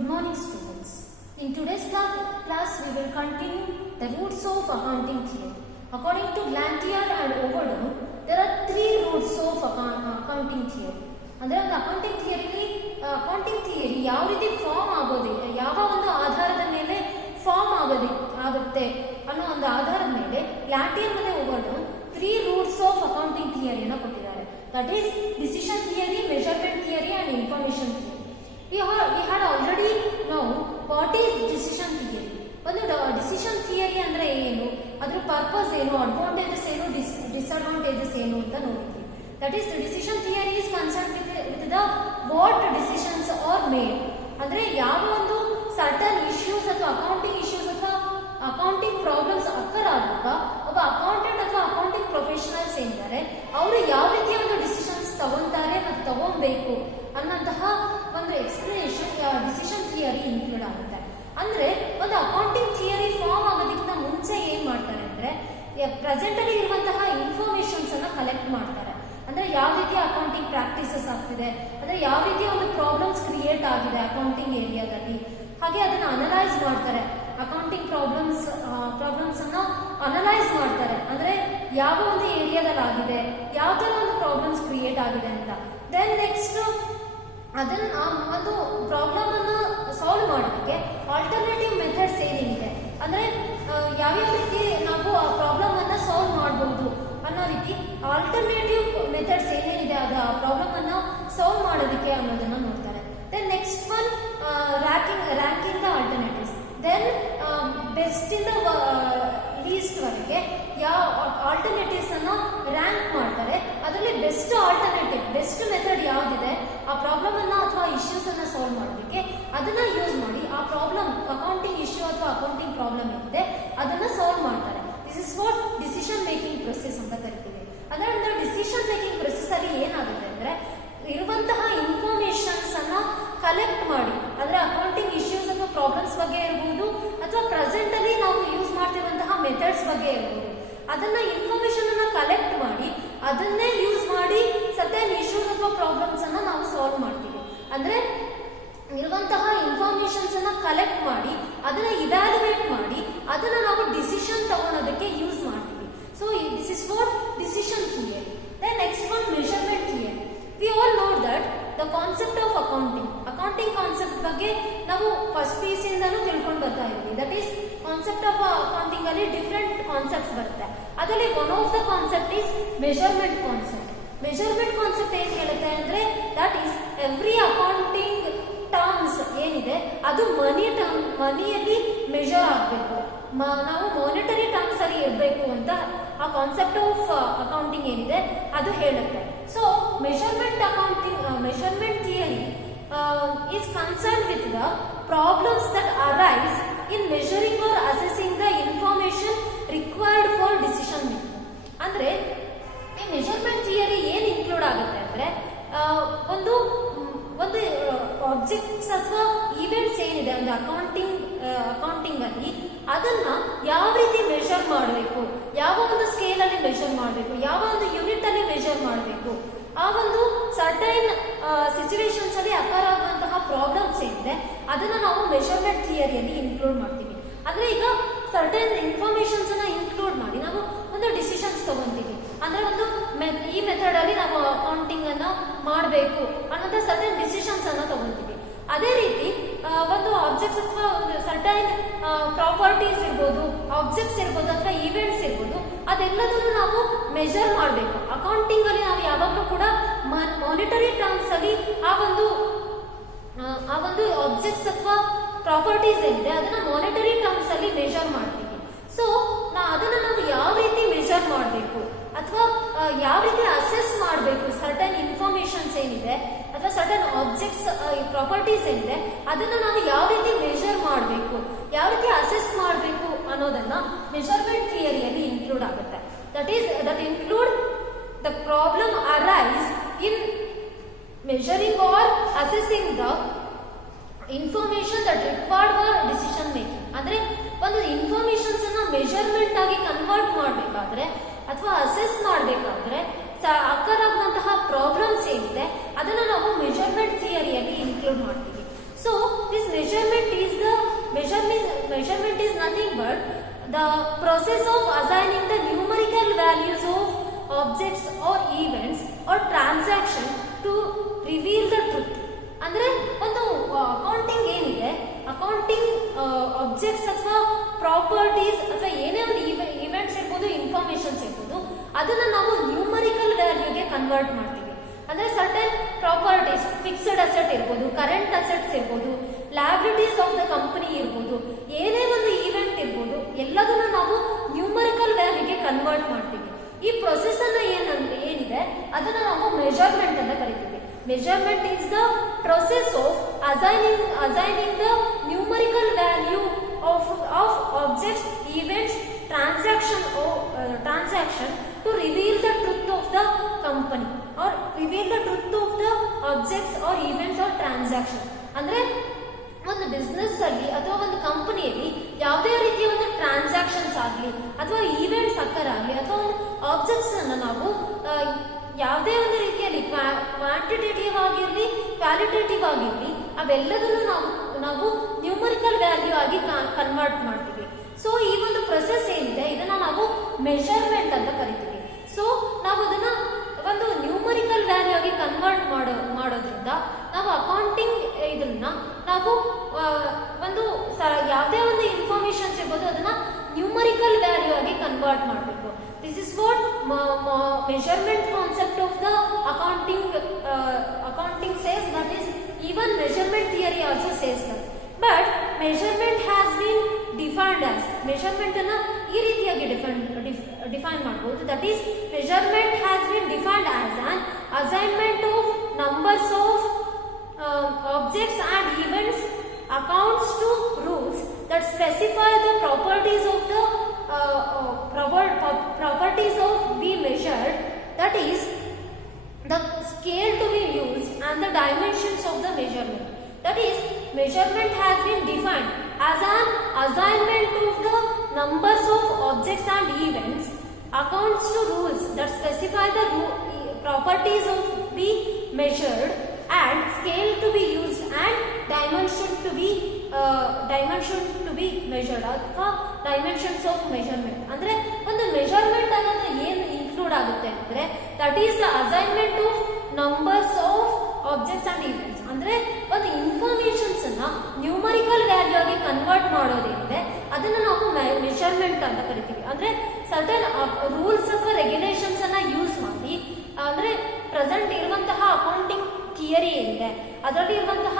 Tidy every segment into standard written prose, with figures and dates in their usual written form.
Good morning, students. In today's class, we will continue the roots of accounting theory. According to Glantier and Overton, there are three roots of accounting theory. ಅಂದರೆ ಒಂದು accounting theory ಯಾವ ರೀತಿ form ಆಗೋದು, ಯಾವ ಒಂದು ಆಧಾರದ ಮೇಲೆ form ಆಗುತ್ತೆ ಅನ್ನೋ ಒಂದು ಆಧಾರದ ಮೇಲೆ ಗ್ಲಾಂಟಿಯರ್ ಮತ್ತೆ ಓವರ್ಟನ್ ತ್ರೀ ರೂಟ್ಸ್ ಆಫ್ ಅಕೌಂಟಿಂಗ್ ಥಿಯರಿಯನ್ನು ಕೊಟ್ಟಿದ್ದಾರೆ. That is decision theory, measurement theory and information theory. We had already know what is decision theory. ಒಂದು ಡಿಸಿಷನ್ ಥಿಯರಿ ಅಂದ್ರೆ ಏನು, ಅದ್ರ ಪರ್ಪಸ್ ಏನು, ಅಡ್ವಾಂಟೇಜಸ್ ಏನು, ಡಿಸ್ಅಡ್ವಾಂಟೇಜಸ್ ಏನು ಅಂತ ನೋಡಿದ್ವಿ. That is decision theory is concern with the what decisions are made. ಅಂದ್ರೆ ಯಾವ ಒಂದು ಸರ್ಟನ್ ಇಶ್ಯೂಸ್ ಅಥವಾ ಅಕೌಂಟಿಂಗ್ ಇಶ್ಯೂಸ್ ಅಥವಾ ಅಕೌಂಟಿಂಗ್ ಪ್ರಾಬ್ಲಮ್ಸ್ ಅಕ್ಕರ್ ಆದಾಗ ಒಬ್ಬ ಅಕೌಂಟೆಂಟ್ ಅಥವಾ ಅಕೌಂಟಿಂಗ್ ಪ್ರೊಫೆಷನಲ್ಸ್ ಏನಿದ್ದಾರೆ ಅವರು ಯಾವ ರೀತಿಯ ಒಂದು ಡಿಸಿಷನ್ಸ್ ತಗೊಂತಾರೆ ಮತ್ತು ತಗೊಬೇಕು ಅನ್ನಂತಹ ಒಂದು ಎಕ್ಸ್ಪ್ಲನೇಷನ್ ಡಿಸಿಷನ್ ಥಿಯರಿ ಇನ್ಕ್ಲೂಡ್ ಆಗುತ್ತೆ. ಅಂದ್ರೆ ಒಂದು ಅಕೌಂಟಿಂಗ್ ಥಿಯರಿ ಫಾರ್ಮ್ ಆಗೋದಕ್ಕಿಂತ ಮುಂಚೆ ಏನ್ ಮಾಡ್ತಾರೆ ಅಂದ್ರೆ ಪ್ರೆಸೆಂಟ್ ಅಲ್ಲಿ ಇರುವಂತಹ ಇನ್ಫಾರ್ಮೇಶನ್ಸ್ ಅನ್ನ ಕಲೆಕ್ಟ್ ಮಾಡ್ತಾರೆ. ಅಂದ್ರೆ ಯಾವ ರೀತಿಯ ಅಕೌಂಟಿಂಗ್ ಪ್ರಾಕ್ಟೀಸಸ್ ಆಗ್ತಿದೆ, ಅಂದ್ರೆ ಯಾವ ರೀತಿಯ ಒಂದು ಪ್ರಾಬ್ಲಮ್ಸ್ ಕ್ರಿಯೇಟ್ ಆಗಿದೆ ಅಕೌಂಟಿಂಗ್ ಏರಿಯಾದಲ್ಲಿ, ಹಾಗೆ ಅದನ್ನ ಅನಲೈಸ್ ಮಾಡ್ತಾರೆ. ಅಕೌಂಟಿಂಗ್ ಪ್ರಾಬ್ಲಮ್ಸ್ ಅನ್ನ ಅನಲೈಸ್ ಮಾಡ್ತಾರೆ. ಅಂದ್ರೆ ಯಾವ ಒಂದು ಏರಿಯಾದಲ್ಲಿ ಆಗಿದೆ, ಯಾವ ತರ ಒಂದು ಪ್ರಾಬ್ಲಮ್ಸ್ ಕ್ರಿಯೇಟ್ ಆಗಿದೆ ಅಂತ. ದೆನ್ ನೆಕ್ಸ್ಟ್ ಅದನ್ನ ಒಂದು ಪ್ರಾಬ್ಲಮ್ ಅನ್ನ ಸಾಲ್ವ್ ಮಾಡೋದಕ್ಕೆ ಆಲ್ಟರ್ನೇಟಿವ್ ಮೆಥಡ್ಸ್ ಏನೇನಿದೆ, ಅಂದ್ರೆ ಯಾವ್ಯಾವ ರೀತಿ ನಾವು ಆ ಪ್ರಾಬ್ಲಮ್ ಅನ್ನ ಸಾಲ್ವ್ ಮಾಡಬಹುದು ಅನ್ನೋ ರೀತಿ ಆಲ್ಟರ್ನೇಟಿವ್ ಮೆಥಡ್ಸ್ ಏನೇನಿದೆ ಅದ ಆ ಪ್ರಾಬ್ಲಮ್ ಅನ್ನ ಸಾಲ್ವ್ ಮಾಡೋದಕ್ಕೆ ಅನ್ನೋದನ್ನ ನೋಡ್ತಾರೆ. Then next one ranking the alternatives. Then best ಇಂದ ಲೀಸ್ಟ್ ವರೆಗೆ ಯಾವ ಆಲ್ಟರ್ನೇಟಿವ್ಸ್ ಅನ್ನ ರ್ಯಾಂಕ್ ಮಾಡ್ತಾರೆ. ಅದರಲ್ಲಿ ಬೆಸ್ಟ್ ಆಲ್ಟರ್ನೇಟಿವ್, ಬೆಸ್ಟ್ ಮೆಥಡ್ ಯಾವ್ದಿದೆ ಆ ಪ್ರಾಬ್ಲಮ್ ಅನ್ನ ಅಥವಾ ಇಶ್ಯೂಸ್ ಅನ್ನ ಸಾಲ್ವ್ ಮಾಡೋದಕ್ಕೆ ಅದನ್ನ ಯೂಸ್ ಮಾಡಿ ಆ ಪ್ರಾಬ್ಲಮ್ ಅಕೌಂಟಿಂಗ್ ಇಶ್ಯೂ ಅಥವಾ ಅಕೌಂಟಿಂಗ್ ಪ್ರಾಬ್ಲಮ್ ಏನಿದೆ ಅದನ್ನ ಸಾಲ್ವ್ ಮಾಡ್ತಾರೆ. This is what decision making process ಅಂತ ಕರಿತೀವಿ. ಅಂದ್ರೆ ಒಂದು ಡಿಸಿಷನ್ ಮೇಕಿಂಗ್ ಪ್ರೊಸೆಸ್ ಅಲ್ಲಿ ಏನಾಗುತ್ತೆ ಅಂದ್ರೆ ಇರುವಂತಹ ಇನ್ಫಾರ್ಮೇಶನ್ಸ್ ಅನ್ನ ಕಲೆಕ್ಟ್ ಮಾಡಿ, ಅಂದ್ರೆ ಅಕೌಂಟಿಂಗ್ ಇಶ್ಯೂಸ್ ಅಥವಾ ಪ್ರಾಬ್ಲಮ್ಸ್ ಬಗ್ಗೆ ಇರಬಹುದು ಅಥವಾ ಪ್ರೆಸೆಂಟ್ ಅಲ್ಲಿ ನಾವು ಯೂಸ್ ಮಾಡ್ತಿರುವಂತಹ ಮೆಥಡ್ಸ್ ಬಗ್ಗೆ ಇರಬಹುದು, ಅದನ್ನ ಇನ್ಫಾರ್ಮೇಶನ್ ಅನ್ನ ಕಲೆಕ್ಟ್ ಮಾಡಿ ಅದನ್ನೇ ಯೂಸ್ ಮಾಡಿ ಸರ್ಟನ್ ಇಶ್ಯೂಸ್ ಅಥವಾ ಪ್ರಾಬ್ಲಮ್ಸ್ ಅನ್ನ ನಾವು ಸಾಲ್ವ್ ಮಾಡ್ತೀವಿ. ಅಂದ್ರೆ ಇರುವಂತಹ ಇನ್ಫಾರ್ಮೇಶನ್ಸ್ ಅನ್ನ ಕಲೆಕ್ಟ್ ಮಾಡಿ ಅದನ್ನ ಇವ್ಯಾಲ್ಯುಯೇಟ್ ಮಾಡಿ ಅದನ್ನ ನಾವು ಡಿಸಿಷನ್ ತಗೊಳೋದಕ್ಕೆ ಯೂಸ್ ಮಾಡ್ತೀವಿ. So this is what decision theory. Then next one measurement theory. We all know that the concept of accounting concept ಬಗ್ಗೆ ನಾವು ಫಸ್ಟ್ ಪೀಸ್ ಇಂದಾನು ತಿಳ್ಕೊಂಡು ಬರ್ತಾ ಇದ್ದೀವಿ. That is concept of accounting ಅಲ್ಲಿ ಡಿಫರೆಂಟ್ ಕಾನ್ಸೆಪ್ಟ್ಸ್ ಬರುತ್ತೆ. ಅದರಲ್ಲಿ one of the concept is measurement concept. Measurement concept ಏನ್ ಹೇಳುತ್ತೆ ಅಂದ್ರೆ that is every accounting terms ಏನಿದೆ ಅದು ಮನಿಯಲ್ಲಿ ಮೆಜರ್ ಆಗಬೇಕು, ನಾವು ಮಾನಿಟರಿ ಟರ್ಮ್ಸ್ ಅಲ್ಲಿ ಇರಬೇಕು ಅಂತ ಆ ಕಾನ್ಸೆಪ್ಟ್ ಆಫ್ ಅಕೌಂಟಿಂಗ್ ಏನಿದೆ ಅದು ಹೇಳುತ್ತೆ. So measurement theory is concerned with the problems that arise in measuring or assessing the information required for decision making. ಅಂದ್ರೆ ಈ ಮೆಜರ್ಮೆಂಟ್ ಥಿಯರಿ ಏನ್ ಇನ್ಕ್ಲೂಡ್ ಆಗುತ್ತೆ ಅಂದ್ರೆ ಒಂದು ಆಬ್ಜೆಕ್ಟ್ಸ್ ಅಥವಾ ಈವೆಂಟ್ಸ್ ಏನಿದೆ ಒಂದು ಅಕೌಂಟಿಂಗ್ ಅಲ್ಲಿ ಅದನ್ನ ಯಾವ ರೀತಿ ಮೆಷರ್ ಮಾಡಬೇಕು, ಯಾವ ಒಂದು ಸ್ಕೇಲ್ ಅಲ್ಲಿ ಮೆಷರ್ ಮಾಡಬೇಕು, ಯಾವ ಒಂದು ಯೂನಿಟ್ ಅಲ್ಲಿ ಮೆಷರ್ ಮಾಡಬೇಕು, ಆ ಒಂದು ಸರ್ಟೈನ್ ಸಿಚುವೇಶನ್ಸ್ ಅಲ್ಲಿ ಅಕರ್ ಆಗುವಂತಹ ಪ್ರಾಬ್ಲಮ್ಸ್ ಏನಿದೆ ಅದನ್ನ ನಾವು ಮೆಷರ್ಮೆಂಟ್ ಥಿಯರಿಯಲ್ಲಿ ಇನ್ಕ್ಲೂಡ್ ಮಾಡ್ತೀವಿ. ಅಂದ್ರೆ ಈಗ ಸರ್ಟೈನ್ ಇನ್ಫಾರ್ಮೇಶನ್ಸ್ ಅನ್ನ ಇನ್ಕ್ಲೂಡ್ ಮಾಡಿ ನಾವು ಒಂದು ಡಿಸಿಷನ್ಸ್ ತಗೊಂತೀವಿ. ಅಂದ್ರೆ ಒಂದು ಈ ಮೆಥಡ್ ಅಲ್ಲಿ ನಾವು ಅಕೌಂಟಿಂಗ್ ಅನ್ನ ಮಾಡಬೇಕು ಅನ್ನೋದು ಸರ್ಟೈನ್ ಡಿಸಿಷನ್ಸ್ ಅನ್ನ ತಗೊಂತೀವಿ. ಅದೇ ರೀತಿ ಒಂದು ಆಬ್ಜೆಕ್ಟ್ಸ್ ಅಥವಾ ಒಂದು ಸರ್ಟೈನ್ ಪ್ರಾಪರ್ಟೀಸ್ ಇರ್ಬೋದು, ಆಬ್ಜೆಕ್ಟ್ಸ್ ಇರ್ಬೋದು ಅಥವಾ ಈವೆಂಟ್ಸ್ ಇರ್ಬೋದು, ಅದೆಲ್ಲದನ್ನು ನಾವು ಮೆಜರ್ ಮಾಡಬೇಕು. ಅಕೌಂಟಿಂಗ್ ಅಲ್ಲಿ ನಾವು ಯಾವಾಗಲೂ ಕೂಡ ಮಾನಿಟರಿ ಟರ್ಮ್ಸ್ ಅಲ್ಲಿ ಆ ಒಂದು ಆಬ್ಜೆಕ್ಟ್ಸ್ ಅಥವಾ ಪ್ರಾಪರ್ಟೀಸ್ ಏನಿದೆ ಅದನ್ನ ಮಾನಿಟರಿ ಟರ್ಮ್ಸ್ ಅಲ್ಲಿ ಮೆಜರ್ ಮಾಡ್ತೀವಿ. ಸೊ ಅದನ್ನ ನಾವು ಯಾವ ರೀತಿ ಮೆಜರ್ ಮಾಡಬೇಕು ಅಥವಾ ಯಾವ ರೀತಿ ಅಸೆಸ್ ಮಾಡಬೇಕು, ಸರ್ಟನ್ ಇನ್ಫಾರ್ಮೇಶನ್ಸ್ ಏನಿದೆ ಅಥವಾ ಸರ್ಟನ್ ಆಬ್ಜೆಕ್ಟ್ಸ್ ಪ್ರಾಪರ್ಟೀಸ್ ಏನಿದೆ ಅದನ್ನ ನಾವು ಯಾವ ರೀತಿ ಮೆಜರ್ ಮಾಡಬೇಕು, ಯಾವ ರೀತಿ ಅಸೆಸ್ ಮಾಡಬೇಕು ಅನ್ನೋದನ್ನ ಮೆಜರ್ಮೆಂಟ್ ಥಿಯರಿಯಲ್ಲಿ ಇನ್ಕ್ಲೂಡ್ ಆಗುತ್ತೆ. That include the problem arise in measuring or assessing the information that required for decision making. ಅಂದ್ರೆ ಒಂದು ಇನ್ಫಾರ್ಮೇಶನ್ಸ್ ಅನ್ನ ಮೆಜರ್ಮೆಂಟ್ ಆಗಿ ಕನ್ವರ್ಟ್ ಮಾಡಬೇಕಾದ್ರೆ ಅಥವಾ ಅಸೆಸ್ ಮಾಡಬೇಕಾದ್ರೆ ಅಕರ್ ಆಗುವಂತಹ ಪ್ರಾಬ್ಲಮ್ಸ್ ಏನಿದೆ ಅದನ್ನ ನಾವು ಮೆಜರ್ಮೆಂಟ್ ಥಿಯರಿಯಲ್ಲಿ ಇನ್ಕ್ಲೂಡ್ ಮಾಡ್ತೀವಿ. So this the process of assigning the numerical values of objects or events or transaction to reveal the truth. ಅಂದ್ರೆ ಒಂದು ಅಕೌಂಟಿಂಗ್ ಏನಿದೆ, ಅಕೌಂಟಿಂಗ್ ಆಬ್ಜೆಕ್ಟ್ಸ್ ಅಥವಾ ಪ್ರಾಪರ್ಟೀಸ್ ಅಥವಾ ಏನೇ ಒಂದು ಇವೆಂಟ್ಸ್ ಇರ್ಬೋದು, ಇನ್ಫಾರ್ಮೇಶನ್ಸ್ ಇರ್ಬೋದು, ಅದನ್ನ ನಾವು ನ್ಯೂಮರಿಕಲ್ ವ್ಯಾಲ್ಯೂಗೆ ಕನ್ವರ್ಟ್ ಮಾಡ್ತೀವಿ. ಅಂದ್ರೆ ಸರ್ಟನ್ ಪ್ರಾಪರ್ಟೀಸ್, ಫಿಕ್ಸ್ಡ್ ಅಸೆಟ್ ಇರ್ಬೋದು, ಕರೆಂಟ್ ಅಸೆಟ್ಸ್ ಇರ್ಬೋದು, ಲಯಬಿಲಿಟೀಸ್ ಆಫ್ ದ ಕಂಪನಿ ಇರ್ಬೋದು, ಏನೇ ಒಂದು ಈವೆಂಟ್ ಇರ್ಬೋದು, ಎಲ್ಲದನ್ನು ನಾವು ನ್ಯೂಮರಿಕಲ್ ವ್ಯಾಲ್ಯೂಗೆ ಕನ್ವರ್ಟ್ ಮಾಡ್ತೀವಿ. ಈ ಪ್ರೊಸೆಸ್ ಅನ್ನ ಏನಿದೆ ಅದನ್ನ ನಾವು ಮೆಜರ್ಮೆಂಟ್ ಅಂತ ಕರಿತೀವಿ. Measurement is the process of assigning the numerical value of objects, events, transaction to reveal the truth of the company or reveal the truth of the objects or events or transaction. ಅಂದ್ರೆ ಒಂದು business ಅಲ್ಲಿ ಅಥವಾ ಒಂದು ಕಂಪನಿಯಲ್ಲಿ ಯಾವುದೇ ರೀತಿಯ ಒಂದು transactions ಆಗಲಿ ಅಥವಾ ಈವೆಂಟ್ಸ್ ಅಕ್ಕರಾಗಲಿ ಅಥವಾ ಒಂದು ಆಬ್ಜೆಕ್ಟ್ಸ್ ಅನ್ನು ನಾವು ಯಾವುದೇ ಒಂದು ರೀತಿಯಲ್ಲಿ ಕ್ವಾಂಟಿಟೇಟಿವ್ ಆಗಿರಲಿ ಕ್ವಾಲಿಟೇಟಿವ್ ಆಗಿರಲಿ ಅವೆಲ್ಲದನ್ನು ನಾವು ನ್ಯೂಮರಿಕಲ್ ವ್ಯಾಲ್ಯೂ ಆಗಿ ಕನ್ವರ್ಟ್ ಮಾಡ್ತೀವಿ. ಸೊ ಈ ಒಂದು ಪ್ರೊಸೆಸ್ ಏನಿದೆ ಇದನ್ನ ನಾವು ಮೆಷರ್ಮೆಂಟ್ ಅಂತ ಕರಿತೀವಿ. ಸೊ ನಾವು ಅದನ್ನ ಒಂದು ನ್ಯೂಮರಿಕಲ್ ವ್ಯಾಲ್ಯೂ ಆಗಿ ಕನ್ವರ್ಟ್ ಮಾಡೋದ್ರಿಂದ ನಾವು ಅಕೌಂಟಿಂಗ್ ಇದನ್ನ ನಾವು ಒಂದು ಯಾವುದೇ ಒಂದು ಇನ್ಫಾರ್ಮೇಶನ್ಸ್ ಇರ್ಬೋದು ಅದನ್ನ ನ್ಯೂಮರಿಕಲ್ ವ್ಯಾಲ್ಯೂ ಆಗಿ ಕನ್ವರ್ಟ್ ಮಾಡಬೇಕು. This is what measurement concept of the accounting says. That is, even measurement theory also says that. But measurement has been defined as measurement ಅನ್ನ ಈ ರೀತಿಯಾಗಿ ಡಿಫೈನ್ ಮಾಡಬಹುದು. That is, measurement has been defined as an assignment of numbers of objects and events accounts to rules that specify the properties of the properties of be measured, that is the scale to be used and the dimensions of the measurement. That is, measurement has been defined as an assignment of the numbers of objects and events accounts to rules that specify the properties of be measured and scale to be used and dimension to be measured ಅಥವಾ dimensions of measurement. ಅಂದ್ರೆ ಒಂದು measurement ಅನ್ನೋದು ಏನು include ಆಗುತ್ತೆ ಅಂದ್ರೆ that is the assignment of numbers of objects and events. ಅಂದ್ರೆ ಒಂದು informations ಅನ್ನ ನ್ಯೂಮರಿಕಲ್ ವ್ಯಾಲ್ಯೂ ಆಗಿ ಕನ್ವರ್ಟ್ ಮಾಡೋದೇನಿದೆ ಅದನ್ನ ನಾವು ಮೆಷರ್ಮೆಂಟ್ ಅಂತ ಕರಿತೀವಿ. ಅಂದ್ರೆ ಸರ್ಟನ್ ರೂಲ್ಸ್ ಅಥವಾ ರೆಗ್ಯುಲೇಷನ್ಸ್ ಅನ್ನ ಯೂಸ್ ಮಾಡಿ, ಅಂದ್ರೆ ಪ್ರೆಸೆಂಟ್ ಇರುವಂತಹ ಅಕೌಂಟಿಂಗ್ ಥಿಯರಿ ಏನಿದೆ ಅದರಲ್ಲಿ ಇರುವಂತಹ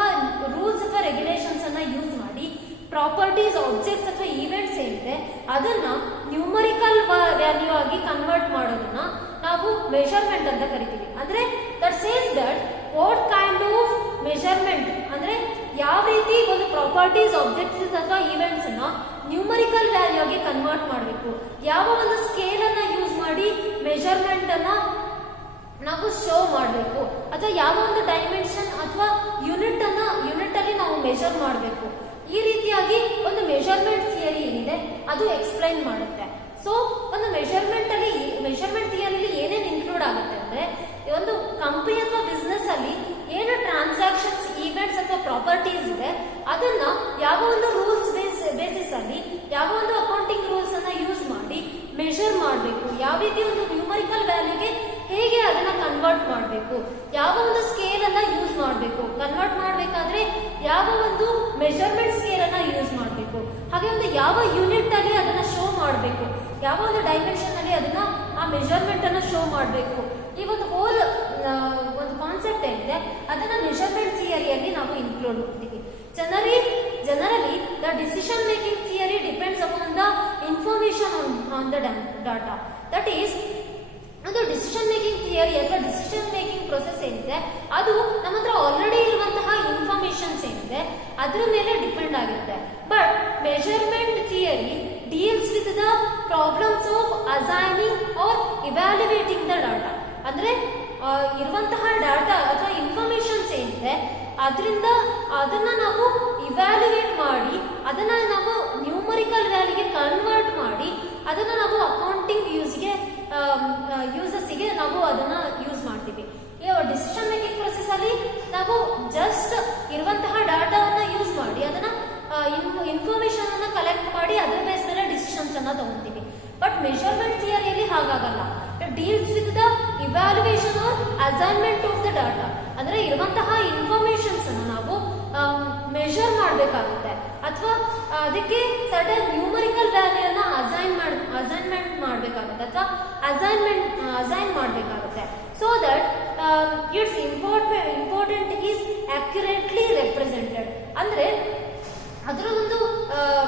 ರೂಲ್ಸ್ ಅಥವಾ ರೆಗ್ಯುಲೇಷನ್ಸ್ ಅನ್ನ ಯೂಸ್ ಮಾಡಿ ಪ್ರಾಪರ್ಟೀಸ್, ಆಬ್ಜೆಕ್ಟ್ಸ್ ಅಥವಾ ಈವೆಂಟ್ಸ್ ಏನಿದೆ ಅದನ್ನ ನ್ಯೂಮರಿಕಲ್ ವ್ಯಾಲ್ಯೂ ಆಗಿ ಕನ್ವರ್ಟ್ ಮಾಡೋದನ್ನ ನಾವು ಮೆಷರ್ಮೆಂಟ್ ಅಂತ ಕರಿತೀವಿ. ಅಂದ್ರೆ that says that what kind of measurement ಅಂದ್ರೆ ಯಾವ ರೀತಿ ಒಂದು ಪ್ರಾಪರ್ಟೀಸ್, ಆಬ್ಜೆಕ್ಟ್ಸ್ ಅಥವಾ ಈವೆಂಟ್ಸ್ ಅನ್ನ ನ್ಯೂಮರಿಕಲ್ ವ್ಯಾಲ್ಯೂ ಆಗಿ ಕನ್ವರ್ಟ್ ಮಾಡಬೇಕು, ಯಾವ ಒಂದು ಸ್ಕೇಲ್ ಅನ್ನ ಯೂಸ್ ಮಾಡಿ ಮೆಷರ್ಮೆಂಟ್ ಅನ್ನ ನಾವು ಶೋ ಮಾಡಬೇಕು, ಅಥವಾ ಯಾವ ಒಂದು ಡೈಮೆನ್ಷನ್ ಅಥವಾ ಯೂನಿಟ್ ಅಲ್ಲಿ ನಾವು ಮೆಷರ್ ಮಾಡಬೇಕು. ಈ ರೀತಿಯಾಗಿ ಒಂದು ಮೆಷರ್ಮೆಂಟ್ ಥಿಯರಿ ಏನಿದೆ ಅದು ಎಕ್ಸ್ಪ್ಲೈನ್ ಮಾಡುತ್ತೆ. ಸೊ ಒಂದು ಮೆಷರ್ಮೆಂಟ್ ಥಿಯರಿಲಿ ಏನೇನು ಇನ್ಕ್ಲೂಡ್ ಆಗುತ್ತೆ ಅಂದ್ರೆ ಒಂದು ಕಂಪನಿ ಅಥವಾ ಬಿಸ್ನೆಸ್ ಅಲ್ಲಿ ಏನು ಟ್ರಾನ್ಸಾಕ್ಷನ್ಸ್, ಈವೆಂಟ್ಸ್ ಅಥವಾ ಪ್ರಾಪರ್ಟೀಸ್ ಇದೆ ಅದನ್ನ ಯಾವ ಒಂದು ರೂಲ್ಸ್ ಬೇಸಿಸ್ ಅಲ್ಲಿ ಯಾವ ಒಂದು ಅಕೌಂಟಿಂಗ್ ರೂಲ್ಸ್ ಅನ್ನ ಯೂಸ್ ಮಾಡಿ ಮೆಷರ್ ಮಾಡಬೇಕು, ಯಾವ ರೀತಿ ಒಂದು ನ್ಯೂಮರಿಕಲ್ ವ್ಯಾಲ್ಯೂಗೆ ಹೇಗೆ ಅದನ್ನ ಕನ್ವರ್ಟ್ ಮಾಡಬೇಕು, ಯಾವ ಒಂದು ಸ್ಕೇಲ್ ಅನ್ನ ಯೂಸ್ ಮಾಡಬೇಕು, ಕನ್ವರ್ಟ್ ಮಾಡಬೇಕಾದ್ರೆ ಯಾವ ಒಂದು ಮೆಷರ್ಮೆಂಟ್ ಸ್ಕೇಲ್ ಅನ್ನ ಯೂಸ್ ಮಾಡಬೇಕು, ಹಾಗೆ ಒಂದು ಯಾವ ಯೂನಿಟ್ ಅಲ್ಲಿ ಅದನ್ನ ಶೋ ಮಾಡಬೇಕು, ಯಾವ ಒಂದು ಡೈಮೆನ್ಷನ್ ಅಲ್ಲಿ ಅದನ್ನ ಆ ಮೆಷರ್ಮೆಂಟ್ ಅನ್ನ ಶೋ ಮಾಡಬೇಕು. ಈ ಒಂದು ಹೋಲ್ ಒಂದು ಕಾನ್ಸೆಪ್ಟ್ ಏನಿದೆ ಅದನ್ನ ಮೆಷರ್ಮೆಂಟ್ ಥಿಯರಿಯಲ್ಲಿ ನಾವು ಇನ್ಕ್ಲೂಡ್ ಮಾಡ್ತೀವಿ. Generally, the decision making theory depends upon the information on the data. That is, ಅದು ಡಿಸಿಷನ್ ಮೇಕಿಂಗ್ ಥಿಯರಿ ಅಥವಾ ಡಿಸಿಷನ್ ಮೇಕಿಂಗ್ ಪ್ರೊಸೆಸ್ ಏನಿದೆ ಅದು ನಮ್ಮ ಹತ್ರ ಆಲ್ರೆಡಿ ಇರುವಂತಹ ಇನ್ಫಾರ್ಮೇಶನ್ಸ್ ಏನಿದೆ ಅದ್ರ ಮೇಲೆ ಡಿಪೆಂಡ್ ಆಗಿರುತ್ತೆ. But measurement theory deals with the problems of assigning or evaluating the data. ಅಂದ್ರೆ ಇರುವಂತಹ ಡಾಟಾ ಅಥವಾ ಇನ್ಫಾರ್ಮೇಶನ್ಸ್ ಏನಿದೆ ಅದನ್ನ ನಾವು ಇವ್ಯಾಲ್ಯುವೇಟ್ ಮಾಡಿ ಅದನ್ನ ನಾವು ನ್ಯೂಮರಿಕಲ್ ವ್ಯಾಲ್ಯೂಗೆ ಕನ್ವರ್ಟ್ ಮಾಡಿ ಅದನ್ನ ನಾವು ಅಕೌಂಟಿಂಗ್ ಯೂಸಸ್ಗೆ ನಾವು ಅದನ್ನ ಯೂಸ್ ಮಾಡ್ತೀವಿ. ಡಿಸಿಷನ್ ಮೇಕಿಂಗ್ ಪ್ರೊಸೆಸ್ ಅಲ್ಲಿ ನಾವು ಜಸ್ಟ್ ಇರುವಂತಹ ಡಾಟಾವನ್ನ ಯೂಸ್ ಮಾಡಿ ಅದನ್ನ ಇನ್ಫಾರ್ಮೇಶನ್ ಅನ್ನ ಕಲೆಕ್ಟ್ ಮಾಡಿ ಅದರ ಬೇಸ್ ಮೇಲೆ ಡಿಸಿಷನ್ಸ್ ಇನ್ಫಾರ್ಮೇಶನ್ಸ್ ಅನ್ನ ತಗೊಂತೀವಿ. ಬಟ್ ಮೆಷರ್ಮೆಂಟ್ ಥಿಯರಿಯಲ್ಲಿ ಹಾಗಾಗಲ್ಲ. Deals with the evaluation or assignment of the data. ಅಂದ್ರೆ ಇರುವಂತಹ ಇನ್ಫಾರ್ಮೇಶನ್ಸ್ ಅನ್ನು ನಾವು ಮೆಷರ್ ಮಾಡಬೇಕಾಗುತ್ತೆ ಅಥವಾ ಅದಕ್ಕೆ ಸರ್ಟನ್ ನ್ಯೂಮರಿಕಲ್ ವ್ಯಾಲ್ಯೂನ ಅಸೈನ್ಮೆಂಟ್ ಮಾಡಬೇಕಾಗುತ್ತೆ ಅಥವಾ ಅಸೈನ್ ಮಾಡಬೇಕಾಗುತ್ತೆ. So that it's important is accurately represented. ಅಂದ್ರೆ ಅದರ ಒಂದು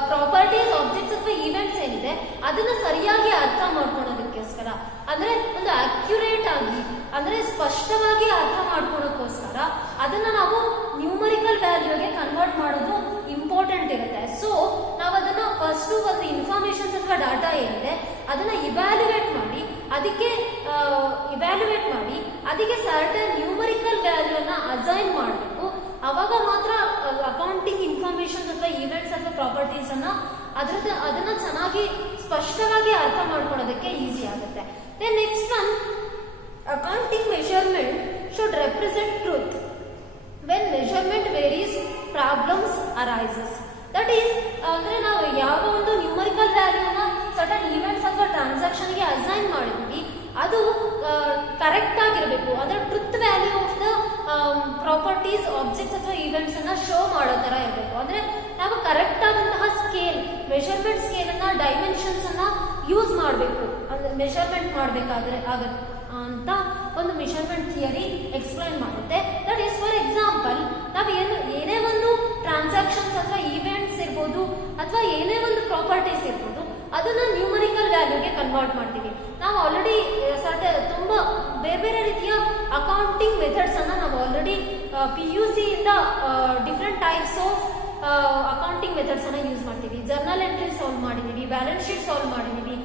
ಪ್ರಾಪರ್ಟೀಸ್, ಆಬ್ಜೆಕ್ಟ್ಸ್ ಅಥವಾ ಈವೆಂಟ್ಸ್ ಏನಿದೆ ಅದನ್ನ ಸರಿಯಾಗಿ ಅರ್ಥ ಮಾಡ್ಕೊಳ್ಳೋದಕ್ಕೋಸ್ಕರ, ಅಂದ್ರೆ ಒಂದು ಅಕ್ಯುರೇಟ್ ಆಗಿ ಅಂದ್ರೆ ಸ್ಪಷ್ಟವಾಗಿ ಅರ್ಥ ಮಾಡ್ಕೊಳ್ಳೋದಕ್ಕೋಸ್ಕರ ಅದನ್ನ ನಾವು ನ್ಯೂಮರಿಕಲ್ ವ್ಯಾಲ್ಯೂಗೆ ಕನ್ವರ್ಟ್ ಮಾಡೋದು ಇಂಪಾರ್ಟೆಂಟ್ ಇರುತ್ತೆ. ಸೊ ನಾವು ಅದನ್ನ ಫಸ್ಟ್ ಒಂದು ಇನ್ಫಾರ್ಮೇಶನ್ಸ್ ಅಥವಾ ಡಾಟಾ ಏನಿದೆ ಅದನ್ನ ಇವ್ಯಾಲ್ಯೂಯೇಟ್ ಮಾಡಿ ಅದಕ್ಕೆ ಸರ್ಟನ್ ನ್ಯೂಮರಿಕಲ್ ವ್ಯಾಲ್ಯೂನ ಅಸೈನ್ ಮಾಡಬೇಕು. ಅವಾಗ ಮಾತ್ರ ಅಕೌಂಟಿಂಗ್ ಇನ್ಫಾರ್ಮೇಶನ್ ಅಥವಾ ಈವೆಂಟ್ಸ್ ಅಥವಾ ಪ್ರಾಪರ್ಟೀಸ್ ಅನ್ನ ಅದನ್ನ ಚೆನ್ನಾಗಿ ಸ್ಪಷ್ಟವಾಗಿ ಅರ್ಥ ಮಾಡ್ಕೊಳ್ಳೋದಕ್ಕೆ ಈಸಿ ಆಗುತ್ತೆ. Then next one, accounting measurement should represent truth. When measurement varies, problems arises. That is ಅಂದ್ರೆ ನಾವು ಯಾವ ಒಂದು ನ್ಯೂಮರಿಕಲ್ ವ್ಯಾಲ್ಯೂನ ಸರ್ಟನ್ ಈವೆಂಟ್ಸ್ ಅಥವಾ ಟ್ರಾನ್ಸಾಕ್ಷನ್ಗೆ ಅಸೈನ್ ಮಾಡಿದ್ವಿ ಅದು ಕರೆಕ್ಟ್ ಆಗಿರಬೇಕು. ಅಂದ್ರೆ truth value of the properties, objects ಅಥವಾ ಈವೆಂಟ್ಸ್ ಅನ್ನ ಶೋ ಮಾಡೋ ತರ ಇರಬೇಕು. ಅಂದ್ರೆ ನಾವು ಕರೆಕ್ಟ್ ಆದಂತಹ ಸ್ಕೇಲ್, ಮೆಷರ್ಮೆಂಟ್ ಸ್ಕೇಲ್ ಅನ್ನ, ಡೈಮೆನ್ಷನ್ಸ್ ಅನ್ನ ಯೂಸ್ ಮಾಡಬೇಕು ಅಂದ್ರೆ ಮೆಷರ್ಮೆಂಟ್ ಮಾಡಬೇಕಾದ್ರೆ ಅಂತ ಒಂದು ಮೆಷರ್ಮೆಂಟ್ ಥಿಯರಿ ಎಕ್ಸ್ಪ್ಲೈನ್ ಮಾಡುತ್ತೆ. ದಟ್ ಈಸ್ ಫಾರ್ ಎಕ್ಸಾಂಪಲ್, ನಾವು ಏನೇ ಒಂದು ಟ್ರಾನ್ಸಾಕ್ಷನ್ಸ್ ಅಥವಾ ಈವೆಂಟ್ಸ್ ಇರ್ಬೋದು ಅಥವಾ ಏನೇ ಒಂದು ಪ್ರಾಪರ್ಟೀಸ್ ಇರ್ಬೋದು ಅದನ್ನ ನ್ಯೂಮರಿಕಲ್ ವ್ಯಾಲ್ಯೂಗೆ ಕನ್ವರ್ಟ್ ಮಾಡ್ತೀವಿ. ನಾವು ಆಲ್ರೆಡಿ ತುಂಬಾ ಬೇರೆ ಬೇರೆ ರೀತಿಯ ಅಕೌಂಟಿಂಗ್ ಮೆಥಡ್ಸ್ ಅನ್ನ ನಾವು ಆಲ್ರೆಡಿ PUC ಇಂದ different types of accounting methods ಅನ್ನ ಯೂಸ್ ಮಾಡ್ತೀವಿ. ಜರ್ನಲ್ ಎಂಟ್ರಿ ಸಾಲ್ವ್ ಮಾಡಿದೀವಿ, ಬ್ಯಾಲೆನ್ಸ್ ಶೀಟ್ ಸಾಲ್ವ್ ಮಾಡಿದೀವಿ,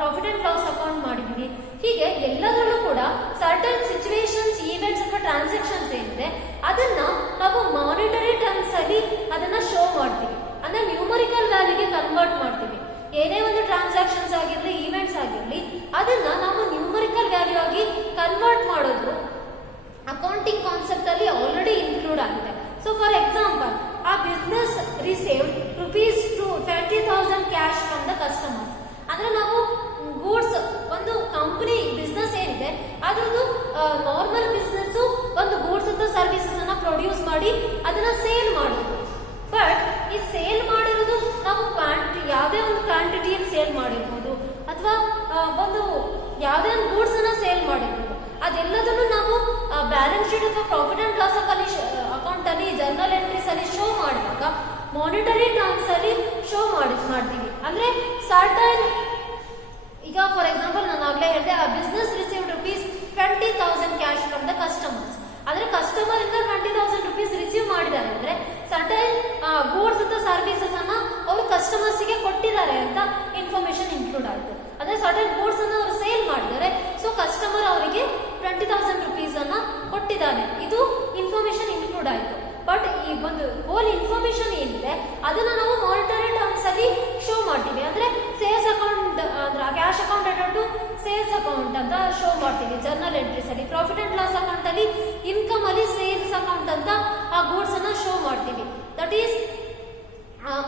ಪ್ರಾಫಿಟ್ ಅಂಡ್ ಲಾಸ್ ಅಕೌಂಟ್ ಮಾಡಿದೀವಿ. ಹೀಗೆ ಎಲ್ಲದರಲ್ಲೂ ಕೂಡ ಸರ್ಟನ್ ಸಿಚುವೇಶನ್ಸ್, ಈವೆಂಟ್ಸ್ ಅಥವಾ ಟ್ರಾನ್ಸಾಕ್ಷನ್ಸ್ ಏನಿದೆ ಅದನ್ನ ನಾವು ಮಾನಿಟರಿ ಟರ್ಮ್ಸ್ ಅಲ್ಲಿ ಅದನ್ನ ಶೋ ಮಾಡ್ತೀವಿ. ಅಂದ್ರೆ ನ್ಯೂಮರಿಕಲ್ ವ್ಯಾಲ್ಯೂಗೆ ಕನ್ವರ್ಟ್ ಮಾಡ್ತೀವಿ. ಏನೇ ಒಂದು ಟ್ರಾನ್ಸಾಕ್ಷನ್ಸ್ ಆಗಿರ್ಲಿ, ಈವೆಂಟ್ಸ್ ಆಗಿರ್ಲಿ, ಅದನ್ನ ನಾವು ನ್ಯೂಮರಿಕಲ್ ವ್ಯಾಲ್ಯೂ ಆಗಿ ಕನ್ವರ್ಟ್ ಮಾಡೋದು ಅಕೌಂಟಿಂಗ್ ಕಾನ್ಸೆಪ್ಟ್ ಅಲ್ಲಿ ಆಲ್ರೆಡಿ ಇನ್ಕ್ಲೂಡ್ ಆಗಿದೆ. ಸೊ ಫಾರ್ ಎಕ್ಸಾಂಪಲ್, ಆ business received ₹20,000 cash from the customers. ಅಂದ್ರೆ ನಾವು ಗೂಡ್ಸ್, ಒಂದು ಕಂಪನಿ ಬಿಸ್ನೆಸ್ ಏನಿದೆ ಅದ್ರದ್ದು ನಾರ್ಮಲ್ ಬಿಸ್ನೆಸ್ ಒಂದು ಗೂಡ್ಸ್ ಅಥವಾ ಸರ್ವಿಸಸ್ ಅನ್ನ ಪ್ರೊಡ್ಯೂಸ್ ಮಾಡಿ ಅದನ್ನ ಸೇಲ್ ಮಾಡೋದು. ಬಟ್ ಈ ಸೇಲ್ ಮಾಡಿರೋದು ನಾವು ಯಾವುದೇ ಒಂದು ಕ್ವಾಂಟಿಟಿಯಲ್ಲಿ ಸೇಲ್ ಮಾಡಿರ್ಬೋದು ಅಥವಾ ಒಂದು ಯಾವುದೇ ಒಂದು ಗೂಡ್ಸ್ ಅನ್ನ ಸೇಲ್ ಮಾಡಿರ್ಬೋದು. ಅದೆಲ್ಲದನ್ನು ನಾವು ಬ್ಯಾಲೆನ್ಸ್ ಶೀಟ್ ಅಥವಾ ಪ್ರಾಫಿಟ್ ಅಂಡ್ ಲಾಸ್ ಅಕೌಂಟ್ ಅಲ್ಲಿ, ಜರ್ನಲ್ ಎಂಟ್ರೀಸ್ ಅಲ್ಲಿ ಶೋ ಮಾಡುವಾಗ ಮಾನಿಟರಿ ಟರ್ಮ್ಸ್ ಅಲ್ಲಿ ಶೋ ಮಾಡ್ತೀವಿ. ಅಂದ್ರೆ ಸರ್ಟನ್, ಈಗ ಫಾರ್ ಎಕ್ಸಾಂಪಲ್ ನಾನು ಆಗ್ಲೇ ಹೇಳಿದೆ, ಆ business received ₹20,000 cash from the customers. ಅಂದ್ರೆ ಕಸ್ಟಮರ್ ಇಂದ ₹20,000 ರಿಸೀವ್ ಮಾಡಿದ್ದಾರೆ ಅಂದ್ರೆ ಸರ್ಟನ್ ಗೂಡ್ಸ್ ಅಥವಾ ಸರ್ವಿಸಸ್ ಅನ್ನ ಅವರು ಕಸ್ಟಮರ್ಸ್ ಗೆ ಕೊಟ್ಟಿದ್ದಾರೆ ಅಂತ ಇನ್ಫಾರ್ಮೇಶನ್ ಇನ್ಕ್ಲೂಡ್ ಆಯ್ತು. ಅಂದ್ರೆ ಸರ್ಟನ್ ಗೂಡ್ಸ್ ಅನ್ನ ಅವರು ಸೇಲ್ ಮಾಡಿದ್ದಾರೆ, ಸೊ ಕಸ್ಟಮರ್ ಅವರಿಗೆ ₹20,000 ಅನ್ನ ಕೊಟ್ಟಿದ್ದಾನೆ, ಇದು ಇನ್ಫಾರ್ಮೇಶನ್ ಇನ್ಕ್ಲೂಡ್ ಆಯ್ತು. ಬಟ್ ಈ ಒಂದು ಹೋಲ್ ಇನ್ಫಾರ್ಮೇಶನ್ ಏನಿದೆ ಅದನ್ನ ನಾವು ಮಾನಿಟರಿ ಟರ್ಮ್ಸ್ ಅಲ್ಲಿ ಶೋ ಮಾಡ್ತೀವಿ. ಅಂದ್ರೆ ಸೇಲ್ಸ್ ಅಕೌಂಟ್, ಅಂದ್ರೆ ಕ್ಯಾಶ್ ಅಕೌಂಟ್ ಅಟು ಸೇಲ್ಸ್ ಅಕೌಂಟ್ ಅಂತ ಶೋ ಮಾಡ್ತೀವಿ ಜರ್ನಲ್ ಎಂಟ್ರೀಸ್ ಅಲ್ಲಿ. ಪ್ರಾಫಿಟ್ ಅಂಡ್ ಲಾಸ್ ಅಕೌಂಟ್ ಅಲ್ಲಿ ಇನ್ಕಮ್ ಅಲ್ಲಿ ಸೇಲ್ಸ್ ಅಕೌಂಟ್ ಅಂತ ಆ ಗೂಡ್ಸ್ ಅನ್ನ ಶೋ ಮಾಡ್ತೀವಿ. ದಟ್ ಈಸ್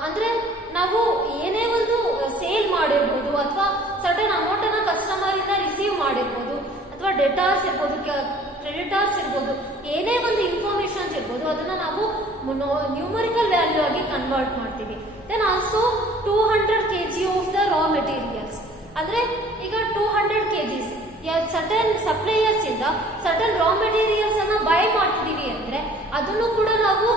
ಅಂದ್ರೆ ನಾವು ಏನೇ ಒಂದು ಸೇಲ್ ಮಾಡಿರ್ಬೋದು ಅಥವಾ ಸರ್ಟನ್ ಅಮೌಂಟ್ ಅನ್ನ ಕಸ್ಟಮರ್ ಇಂದ ರಿಸೀವ್ ಮಾಡಿರ್ಬೋದು ಅಥವಾ ಡೆಟಾರ್ಸ್ ಇರ್ಬೋದು, ಕ್ರೆಡಿಟಾರ್ಸ್ ಇರ್ಬೋದು, ಏನೇ ಒಂದು ಇನ್ಫಾರ್ಮೇಶನ್ಸ್ ಇರ್ಬೋದು ಅದನ್ನ ನಾವು ನ್ಯೂಮರಿಕಲ್ ವ್ಯಾಲ್ಯೂ ಆಗಿ ಕನ್ವರ್ಟ್ ಮಾಡ್ತೀವಿ. Then also 200 kg of the raw materials. ಅಂದ್ರೆ ಈಗ 200 kgs ಸರ್ಟನ್ ಸಪ್ಲೈಯರ್ಸ್ ಇಂದ ಸರ್ಟನ್ ರಾ ಮೆಟೀರಿಯಲ್ಸ್ ಅನ್ನ ಬೈ ಮಾಡ್ತಿದೀವಿ ಅಂದ್ರೆ ಅದನ್ನು ಕೂಡ ನಾವು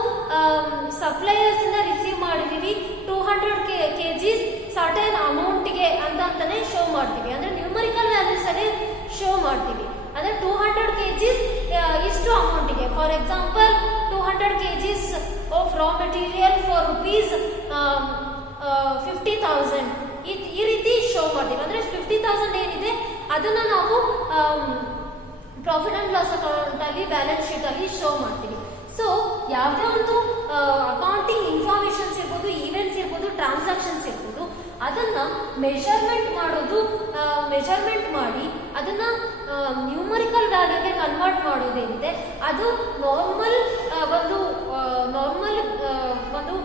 ಸಪ್ಲೈಯರ್ಸ್ ಇಂದ ರಿಸೀವ್ ಮಾಡಿದೀವಿ 200 kgs ಸರ್ಟನ್ ಅಮೌಂಟ್ಗೆ ಅಂತಾನೆ ಶೋ ಮಾಡ್ತೀವಿ. ಅಂದ್ರೆ ನ್ಯೂಮರಿಕಲ್ ವ್ಯಾಲ್ಯೂಸ್ ಅಲ್ಲಿ ಶೋ ಮಾಡ್ತೀವಿ. ಅಂದ್ರೆ 200 kgs ಇಷ್ಟು ಅಮೌಂಟ್ಗೆ, for example 200 kgs of raw material for ₹50,000 ಈ ರೀತಿ ಶೋ ಮಾಡ್ತೀವಿ. ಅಂದ್ರೆ 50,000 ಏನಿದೆ ಅದನ್ನ ನಾವು ಪ್ರಾಫಿಟ್ ಅಂಡ್ ಲಾಸ್ ಅಕೌಂಟ್ ಅಲ್ಲಿ, ಬ್ಯಾಲೆನ್ಸ್ ಶೀಟ್ ಅಲ್ಲಿ ಶೋ ಮಾಡ್ತೀವಿ. ಸೊ ಯಾವುದೇ ಒಂದು ಅಕೌಂಟಿಂಗ್ ಇನ್ಫಾರ್ಮೇಶನ್ಸ್ ಇರ್ಬೋದು, ಈವೆಂಟ್ಸ್ ಇರ್ಬೋದು, ಟ್ರಾನ್ಸಾಕ್ಷನ್ಸ್ ಇರ್ಬೋದು, ಅದನ್ನ ಮೆಷರ್ಮೆಂಟ್ ಮಾಡಿ ಅದನ್ನ ನ್ಯೂಮರಿಕಲ್ ವ್ಯಾಲ್ಯೂಗೆ ಕನ್ವರ್ಟ್ ಮಾಡೋದೇನಿದೆ ಅದು ನಾರ್ಮಲ್ ಒಂದು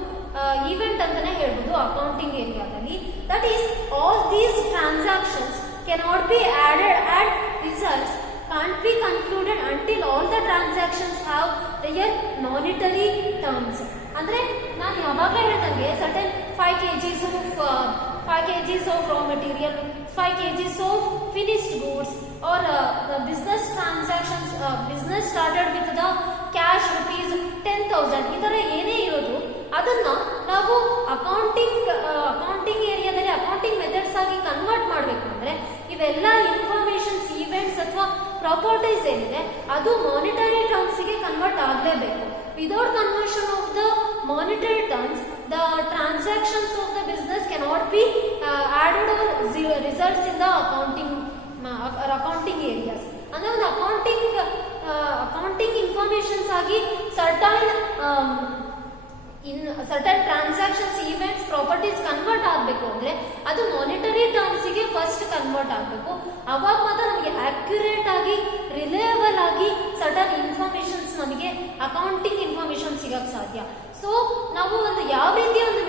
ಈವೆಂಟ್ ಅಂತಾನೆ ಹೇಳ್ಬೋದು ಅಕೌಂಟಿಂಗ್ ಏರಿಯಾದಲ್ಲಿ. That is all these transactions cannot be added at results, can't be concluded until all the transactions have their monetary terms. ಅಂದ್ರೆ ನಾನು ಯಾವಾಗಲೇ ಹೇಳಿದಂಗೆ certain 5 kgs of raw material, 5 kgs of finished goods, or the business transactions, business started with the cash rupees 10,000, ಈ ತರ ಏನೇ ಇರೋದು ಅದನ್ನ ನಾವು accounting ಏರಿಯಾದಲ್ಲಿ ಅಕೌಂಟಿಂಗ್ ಮೆಥಡ್ಸ್ ಆಗಿ ಕನ್ವರ್ಟ್ ಮಾಡಬೇಕು ಅಂದ್ರೆ ಇವೆಲ್ಲ ಇನ್ಫಾರ್ಮೇಶನ್ಸ್, ಈವೆಂಟ್ಸ್ ಅಥವಾ ಪ್ರಾಪರ್ಟೀಸ್ ಏನಿದೆ ಅದು ಮಾನಿಟರಿ ಟರ್ಮ್ಸ್ ಗೆ ಕನ್ವರ್ಟ್ ಆಗಲೇಬೇಕು. Without conversion of the monetary terms the transactions of the business cannot be added or results in the accounting areas. ಅಂದ್ರೆ ಒಂದು ಅಕೌಂಟಿಂಗ್ ಇನ್ಫಾರ್ಮೇಶನ್ಸ್ ಆಗಿ certain transactions, events, properties convert ಆಗಬೇಕು ಅಂದ್ರೆ ಅದು ಮಾನಿಟರಿ ಟರ್ಮ್ಸ್ ಗೆ first convert ಆಗಬೇಕು. ಅವಾಗ ಮಾತ್ರ ನಮಗೆ ಅಕ್ಯುರೇಟ್ ಆಗಿ, ರಿಲಯಬಲ್ ಆಗಿ ಸರ್ಟನ್ ಇನ್ಫಾರ್ಮೇಶನ್ಸ್ ನಮಗೆ ಅಕೌಂಟಿಂಗ್ ಇನ್ಫಾರ್ಮೇಶನ್ ಸಿಗಕ್ಕೆ ಸಾಧ್ಯ. ಸೊ ನಾವು ಒಂದು ಯಾವ ರೀತಿ ಒಂದು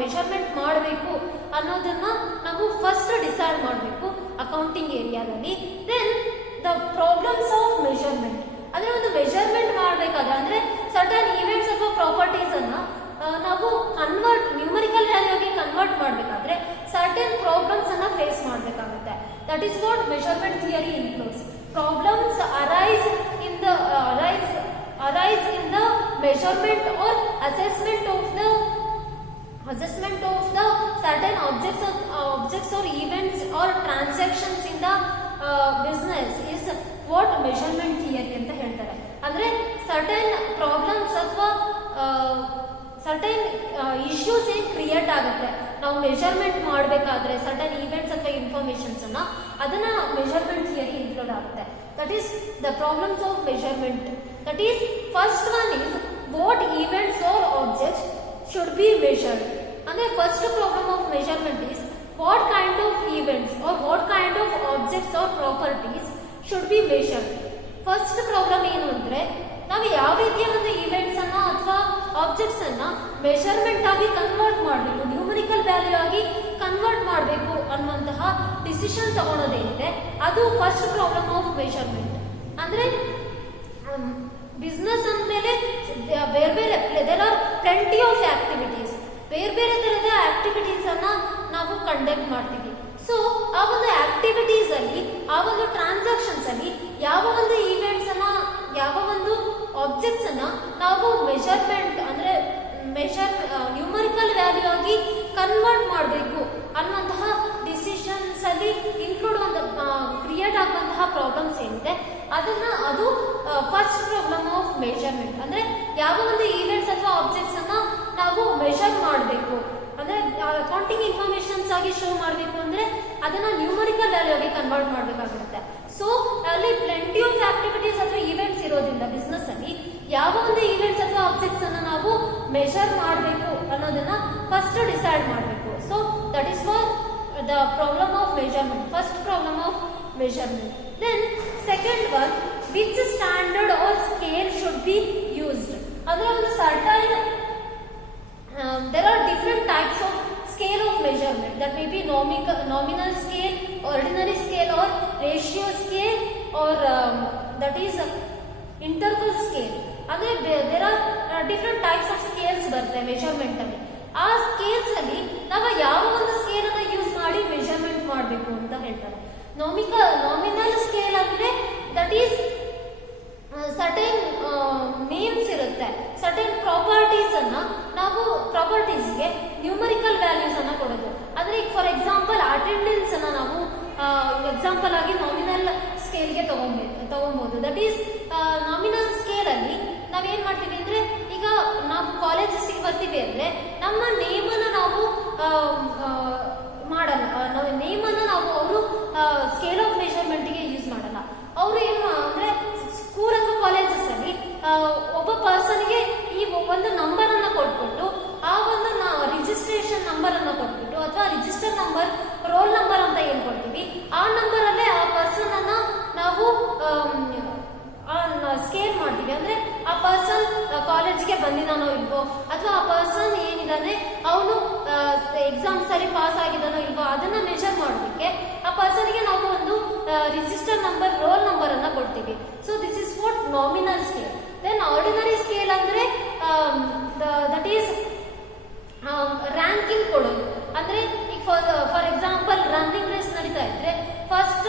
ಮೆಷರ್ಮೆಂಟ್ ಮಾಡಬೇಕು ಅನ್ನೋದನ್ನ ನಾವು ಫಸ್ಟ್ ಡಿಸೈಡ್ ಮಾಡಬೇಕು ಅಕೌಂಟಿಂಗ್ ಏರಿಯಾದಲ್ಲಿ. Then the problems of measurement, ಅಂದ್ರೆ ಒಂದು ಮೆಷರ್ಮೆಂಟ್ ಮಾಡಬೇಕಾದ್ರೆ ಅಂದ್ರೆ ಸರ್ಟನ್ ಈವೆಂಟ್ಸ್ ಅಥವಾ ಪ್ರಾಪರ್ಟೀಸ್ ಅನ್ನ ನಾವು ನ್ಯೂಮರಿಕಲ್ ವ್ಯಾಲ್ಯೂಗೆ ಕನ್ವರ್ಟ್ ಮಾಡಬೇಕಾದ್ರೆ ಸರ್ಟನ್ ಪ್ರಾಬ್ಲಮ್ಸ್ ಅನ್ನ ಫೇಸ್ ಮಾಡಬೇಕಾಗುತ್ತೆ. That is what measurement theory includes. Problems arise in the measurement or assessment of the certain objects or events or transactions in the business is what measurement theory ಅಂತ ಹೇಳ್ತಾರೆ. ಅಂದ್ರೆ certain problems ಅಥವಾ certain issues ಏನ್ create ಆಗುತ್ತೆ ನಾವು measurement ಮಾಡಬೇಕಾದ್ರೆ certain events ಅಥವಾ informations ಅನ್ನ, ಅದನ್ನ ಮೆಷರ್ಮೆಂಟ್ ಥಿಯರಿ ಇನ್ಕ್ಲೂಡ್ ಆಗುತ್ತೆ. That is the problems of measurement. That is, first one is what events or objects should be measured. And the first problem of measurement is what kind of events or what kind of objects or properties should be measured. First problem ಏನು ಅಂದ್ರೆ ನಾವು ಯಾವ ರೀತಿಯ ಒಂದು events ಅನ್ನ ಅಥವಾ objects ಅನ್ನ measurement ಆಗಿ ಕನ್ವರ್ಟ್ ಮಾಡಬೇಕು, ನ್ಯೂಮರಿಕಲ್ ವ್ಯಾಲ್ಯೂ ಆಗಿ ಕನ್ವರ್ಟ್ ಮಾಡಬೇಕು ಅನ್ನುವಂತಹ ಡಿಸಿಷನ್ ತಗೊಳ್ಳೋದೇನಿದೆ ಅದು ಫಸ್ಟ್ ಪ್ರಾಬ್ಲಮ್ ಆಫ್ ಮೆಷರ್ಮೆಂಟ್. ಅಂದ್ರೆ ಬಿಸ್ನೆಸ್ ಅಂದಮೇಲೆ ಬೇರೆ there are plenty of activities, ಬೇರೆ ತರದ ಆಕ್ಟಿವಿಟೀಸ್ ಅನ್ನ ನಾವು ಕಂಡಕ್ಟ್ ಮಾಡ್ತೀವಿ. ಸೊ ಆ ಒಂದು ಆಕ್ಟಿವಿಟೀಸ್ ಅಲ್ಲಿ, ಆ ಒಂದು ಟ್ರಾನ್ಸಾಕ್ಷನ್ಸ್ ಅಲ್ಲಿ ಯಾವ ಒಂದು ಈವೆಂಟ್ಸ್ ಅನ್ನ, ಯಾವ ಒಂದು ಆಬ್ಜೆಕ್ಟ್ಸ್ ಅನ್ನ ನಾವು ಮೆಷರ್ಮೆಂಟ್ ಅಂದ್ರೆ ನ್ಯೂಮರಿಕಲ್ ವ್ಯಾಲ್ಯೂ ಆಗಿ ಕನ್ವರ್ಟ್ ಮಾಡಬೇಕು ಅನ್ನುವಂತಹ ಡಿಸಿಷನ್ಸ್ ಅಲ್ಲಿ ಇನ್ಕ್ಲೂಡ್ ಕ್ರಿಯೇಟ್ ಆಗುವಂತಹ ಪ್ರಾಬ್ಲಮ್ಸ್ ಏನಿದೆ ಅದು ಫಸ್ಟ್ ಪ್ರಾಬ್ಲಮ್ ಆಫ್ ಮೆಷರ್ಮೆಂಟ್. ಅಂದ್ರೆ ಯಾವ ಒಂದು ಈವೆಂಟ್ಸ್ ಅಥವಾ ಆಬ್ಜೆಕ್ಟ್ಸ್ ಅನ್ನ ನಾವು ಮೆಷರ್ ಮಾಡಬೇಕು ಅಂದ್ರೆ ಅಕೌಂಟಿಂಗ್ ಇನ್ಫಾರ್ಮೇಶನ್ಸ್ ಆಗಿ ಶೋ ಮಾಡಬೇಕು ಅಂದ್ರೆ ಅದನ್ನ ನ್ಯೂಮರಿಕಲ್ ವ್ಯಾಲ್ಯೂ ಆಗಿ ಕನ್ವರ್ಟ್ ಮಾಡಬೇಕಾಗುತ್ತೆ. ಸೊ ಅಲ್ಲಿ ಪ್ಲೆಂಟಿ ಆಫ್ ಆಕ್ಟಿವಿಟೀಸ್ ಅಥವಾ ಈವೆಂಟ್ಸ್ ಇರೋದ್ರಿಂದ ಬಿಸ್ನೆಸ್ ಅಲ್ಲಿ ಯಾವ ಒಂದು ಈವೆಂಟ್ಸ್ ಅಥವಾ ಆಬ್ಜೆಕ್ಟ್ಸ್ ಅನ್ನ ನಾವು ಮೆಷರ್ ಮಾಡಬೇಕು ಅನ್ನೋದನ್ನ ಫಸ್ಟ್ ಡಿಸೈಡ್ ಮಾಡಬೇಕು. So that is for the problem of measurement, first problem of measurement. Then second one, which standard or scale should be used. ಅಂದ್ರೆ ಒಂದು certain there are different types of scale of measurement that may be nominal scale, ordinary scale, or ratio scale, or that is interval scale. ಅಂದ್ರೆ there are different types of scales ಬರುತ್ತೆ measurement ಅಲ್ಲಿ. ಆ scales ಅಲ್ಲಿ ನಾವು ಯಾವ ಒಂದು scale ಅನ್ನ use ಮಾಡಿ ಮೆಷರ್ಮೆಂಟ್ ಮಾಡಬೇಕು ಅಂತ ಹೇಳ್ತಾರೆ. ನಾಮಿನಲ್ ಸ್ಕೇಲ್ ಅಂದ್ರೆ ದಟ್ ಈಸ್ ಸರ್ಟೆನ್ ನೇಮ್ಸ್ ಇರುತ್ತೆ, ಸರ್ಟೆನ್ ಪ್ರಾಪರ್ಟೀಸ್ ಅನ್ನ ನಾವು ಪ್ರಾಪರ್ಟೀಸ್ಗೆ ನ್ಯೂಮರಿಕಲ್ ವ್ಯಾಲ್ಯೂಸ್ ಅನ್ನ ಕೊಡೋದು. ಅಂದ್ರೆ ಫಾರ್ ಎಕ್ಸಾಂಪಲ್ ಅಟೆಂಡೆನ್ಸ್ ಅನ್ನ ನಾವು ಎಕ್ಸಾಂಪಲ್ ಆಗಿ ನಾಮಿನಲ್ ಸ್ಕೇಲ್ಗೆ ತಗೊಬಹುದು. ದಟ್ ಈಸ್ ನಾಮಿನಲ್ ಸ್ಕೇಲ್ ಅಲ್ಲಿ ನಾವೇನ್ ಮಾಡ್ತೀವಿ ಅಂದ್ರೆ ಈಗ ನಾವು ಕಾಲೇಜಸ್ಗೆ ಬರ್ತೀವಿ ಅಂದ್ರೆ ನಮ್ಮ ನೇಮನ್ನ ನಾವು ಮಾಡಲ್ಲ, ನಾವು ನೇಮನ್ನ ನಾವು ಅವರು ಸ್ಕೇಲ್ ಆಫ್ ಮೆಷರ್ಮೆಂಟ್ಗೆ ಯೂಸ್ ಮಾಡಲ್ಲ. ಅವರು ಏನು ಅಂದ್ರೆ ಸ್ಕೂಲ್ ಅಥವಾ ಕಾಲೇಜಸ್ ಅಲ್ಲಿ ಒಬ್ಬ ಪರ್ಸನ್ಗೆ ಈ ಒಂದು ನಂಬರ್ ಅನ್ನ ಕೊಟ್ಬಿಟ್ಟು ಆ ಒಂದು ರಿಜಿಸ್ಟ್ರೇಷನ್ ನಂಬರ್ ಅನ್ನ ಕೊಟ್ಬಿಟ್ಟು ಅಥವಾ ರಿಜಿಸ್ಟರ್ ನಂಬರ್, ರೋಲ್ ನಂಬರ್ ಅಂತ ಏನ್ ಕೊಡ್ತೀವಿ ಆ ನಂಬರ್ ಅಲ್ಲೇ ಆ ಪರ್ಸನ್ ಅನ್ನ ನಾವು ಸ್ಕೇಲ್ ಮಾಡ್ತೀವಿ. ಅಂದ್ರೆ ಆ ಪರ್ಸನ್ ಕಾಲೇಜ್ಗೆ ಬಂದಿದಾನೋ ಇಲ್ವೋ, ಅಥವಾ ಆ ಪರ್ಸನ್ ಏನಿದಾನೆ ಅವನು ಎಕ್ಸಾಮ್ಸ್ ಅಲ್ಲಿ ಪಾಸ್ ಆಗಿದಾನೋ ಇಲ್ವೋ ಅದನ್ನ ಮೆಷರ್ ಮಾಡೋದಕ್ಕೆ ಆ ಪರ್ಸನ್ಗೆ ನಾವು ಒಂದು ರಿಜಿಸ್ಟರ್ ನಂಬರ್, ರೋಲ್ ನಂಬರ್ ಅನ್ನ ಕೊಡ್ತೀವಿ. So this is what nominal scale. Then ordinary scale ಅಂದ್ರೆ ದಟ್ ಈಸ್ ರ್ಯಾಂಕಿಂಗ್ ಕೊಡೋದು. ಅಂದ್ರೆ ಈಗ ಫಾರ್ ಎಕ್ಸಾಂಪಲ್ ರನ್ನಿಂಗ್ ರೇಸ್ ನಡೀತಾ ಇದ್ರೆ ಫಸ್ಟ್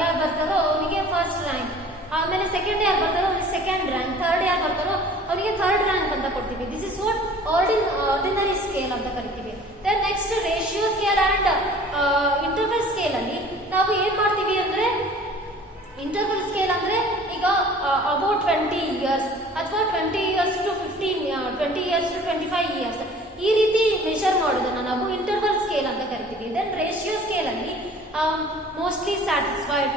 ಯಾರು ಬರ್ತಾರೋ ಅವನಿಗೆ ಫಸ್ಟ್ ರ್ಯಾಂಕ್, ಆಮೇಲೆ ಸೆಕೆಂಡ್ ಯಾರು ಬರ್ತಾರೋ ಅವನಿಗೆ ಸೆಕೆಂಡ್ ರ್ಯಾಂಕ್, ಥರ್ಡ್ ಯಾರು ಬರ್ತಾರೋ ಅವನಿಗೆ ಥರ್ಡ್ ರ್ಯಾಂಕ್ ಅಂತ ಕೊಡ್ತೀವಿ. This is what ordinary scale ಅಂತ ಕರಿತೀವಿ. Then next ratio scale and interval scale ಅಲ್ಲಿ ನಾವು ಏನ್ ಮಾಡ್ತೀವಿ ಅಂದ್ರೆ, ಇಂಟರ್ವಲ್ ಸ್ಕೇಲ್ ಅಂದ್ರೆ ಈಗ ಅಬೌಟ್ 20 ಇಯರ್ಸ್ ಅಥವಾ 20 years to 15, 20 years to 25 years ಈ ರೀತಿ ಮೆಷರ್ ಮಾಡೋದನ್ನ ನಾವು ಇಂಟರ್ವಲ್ ಸ್ಕೇಲ್ ಅಂತ ಕರಿತೀವಿ. ದೆನ್ ರೇಷಿಯೋ ಸ್ಕೇಲ್ ಅಲ್ಲಿ ಮೋಸ್ಟ್ಲಿ ಸ್ಯಾಟಿಸ್ಫೈಡ್,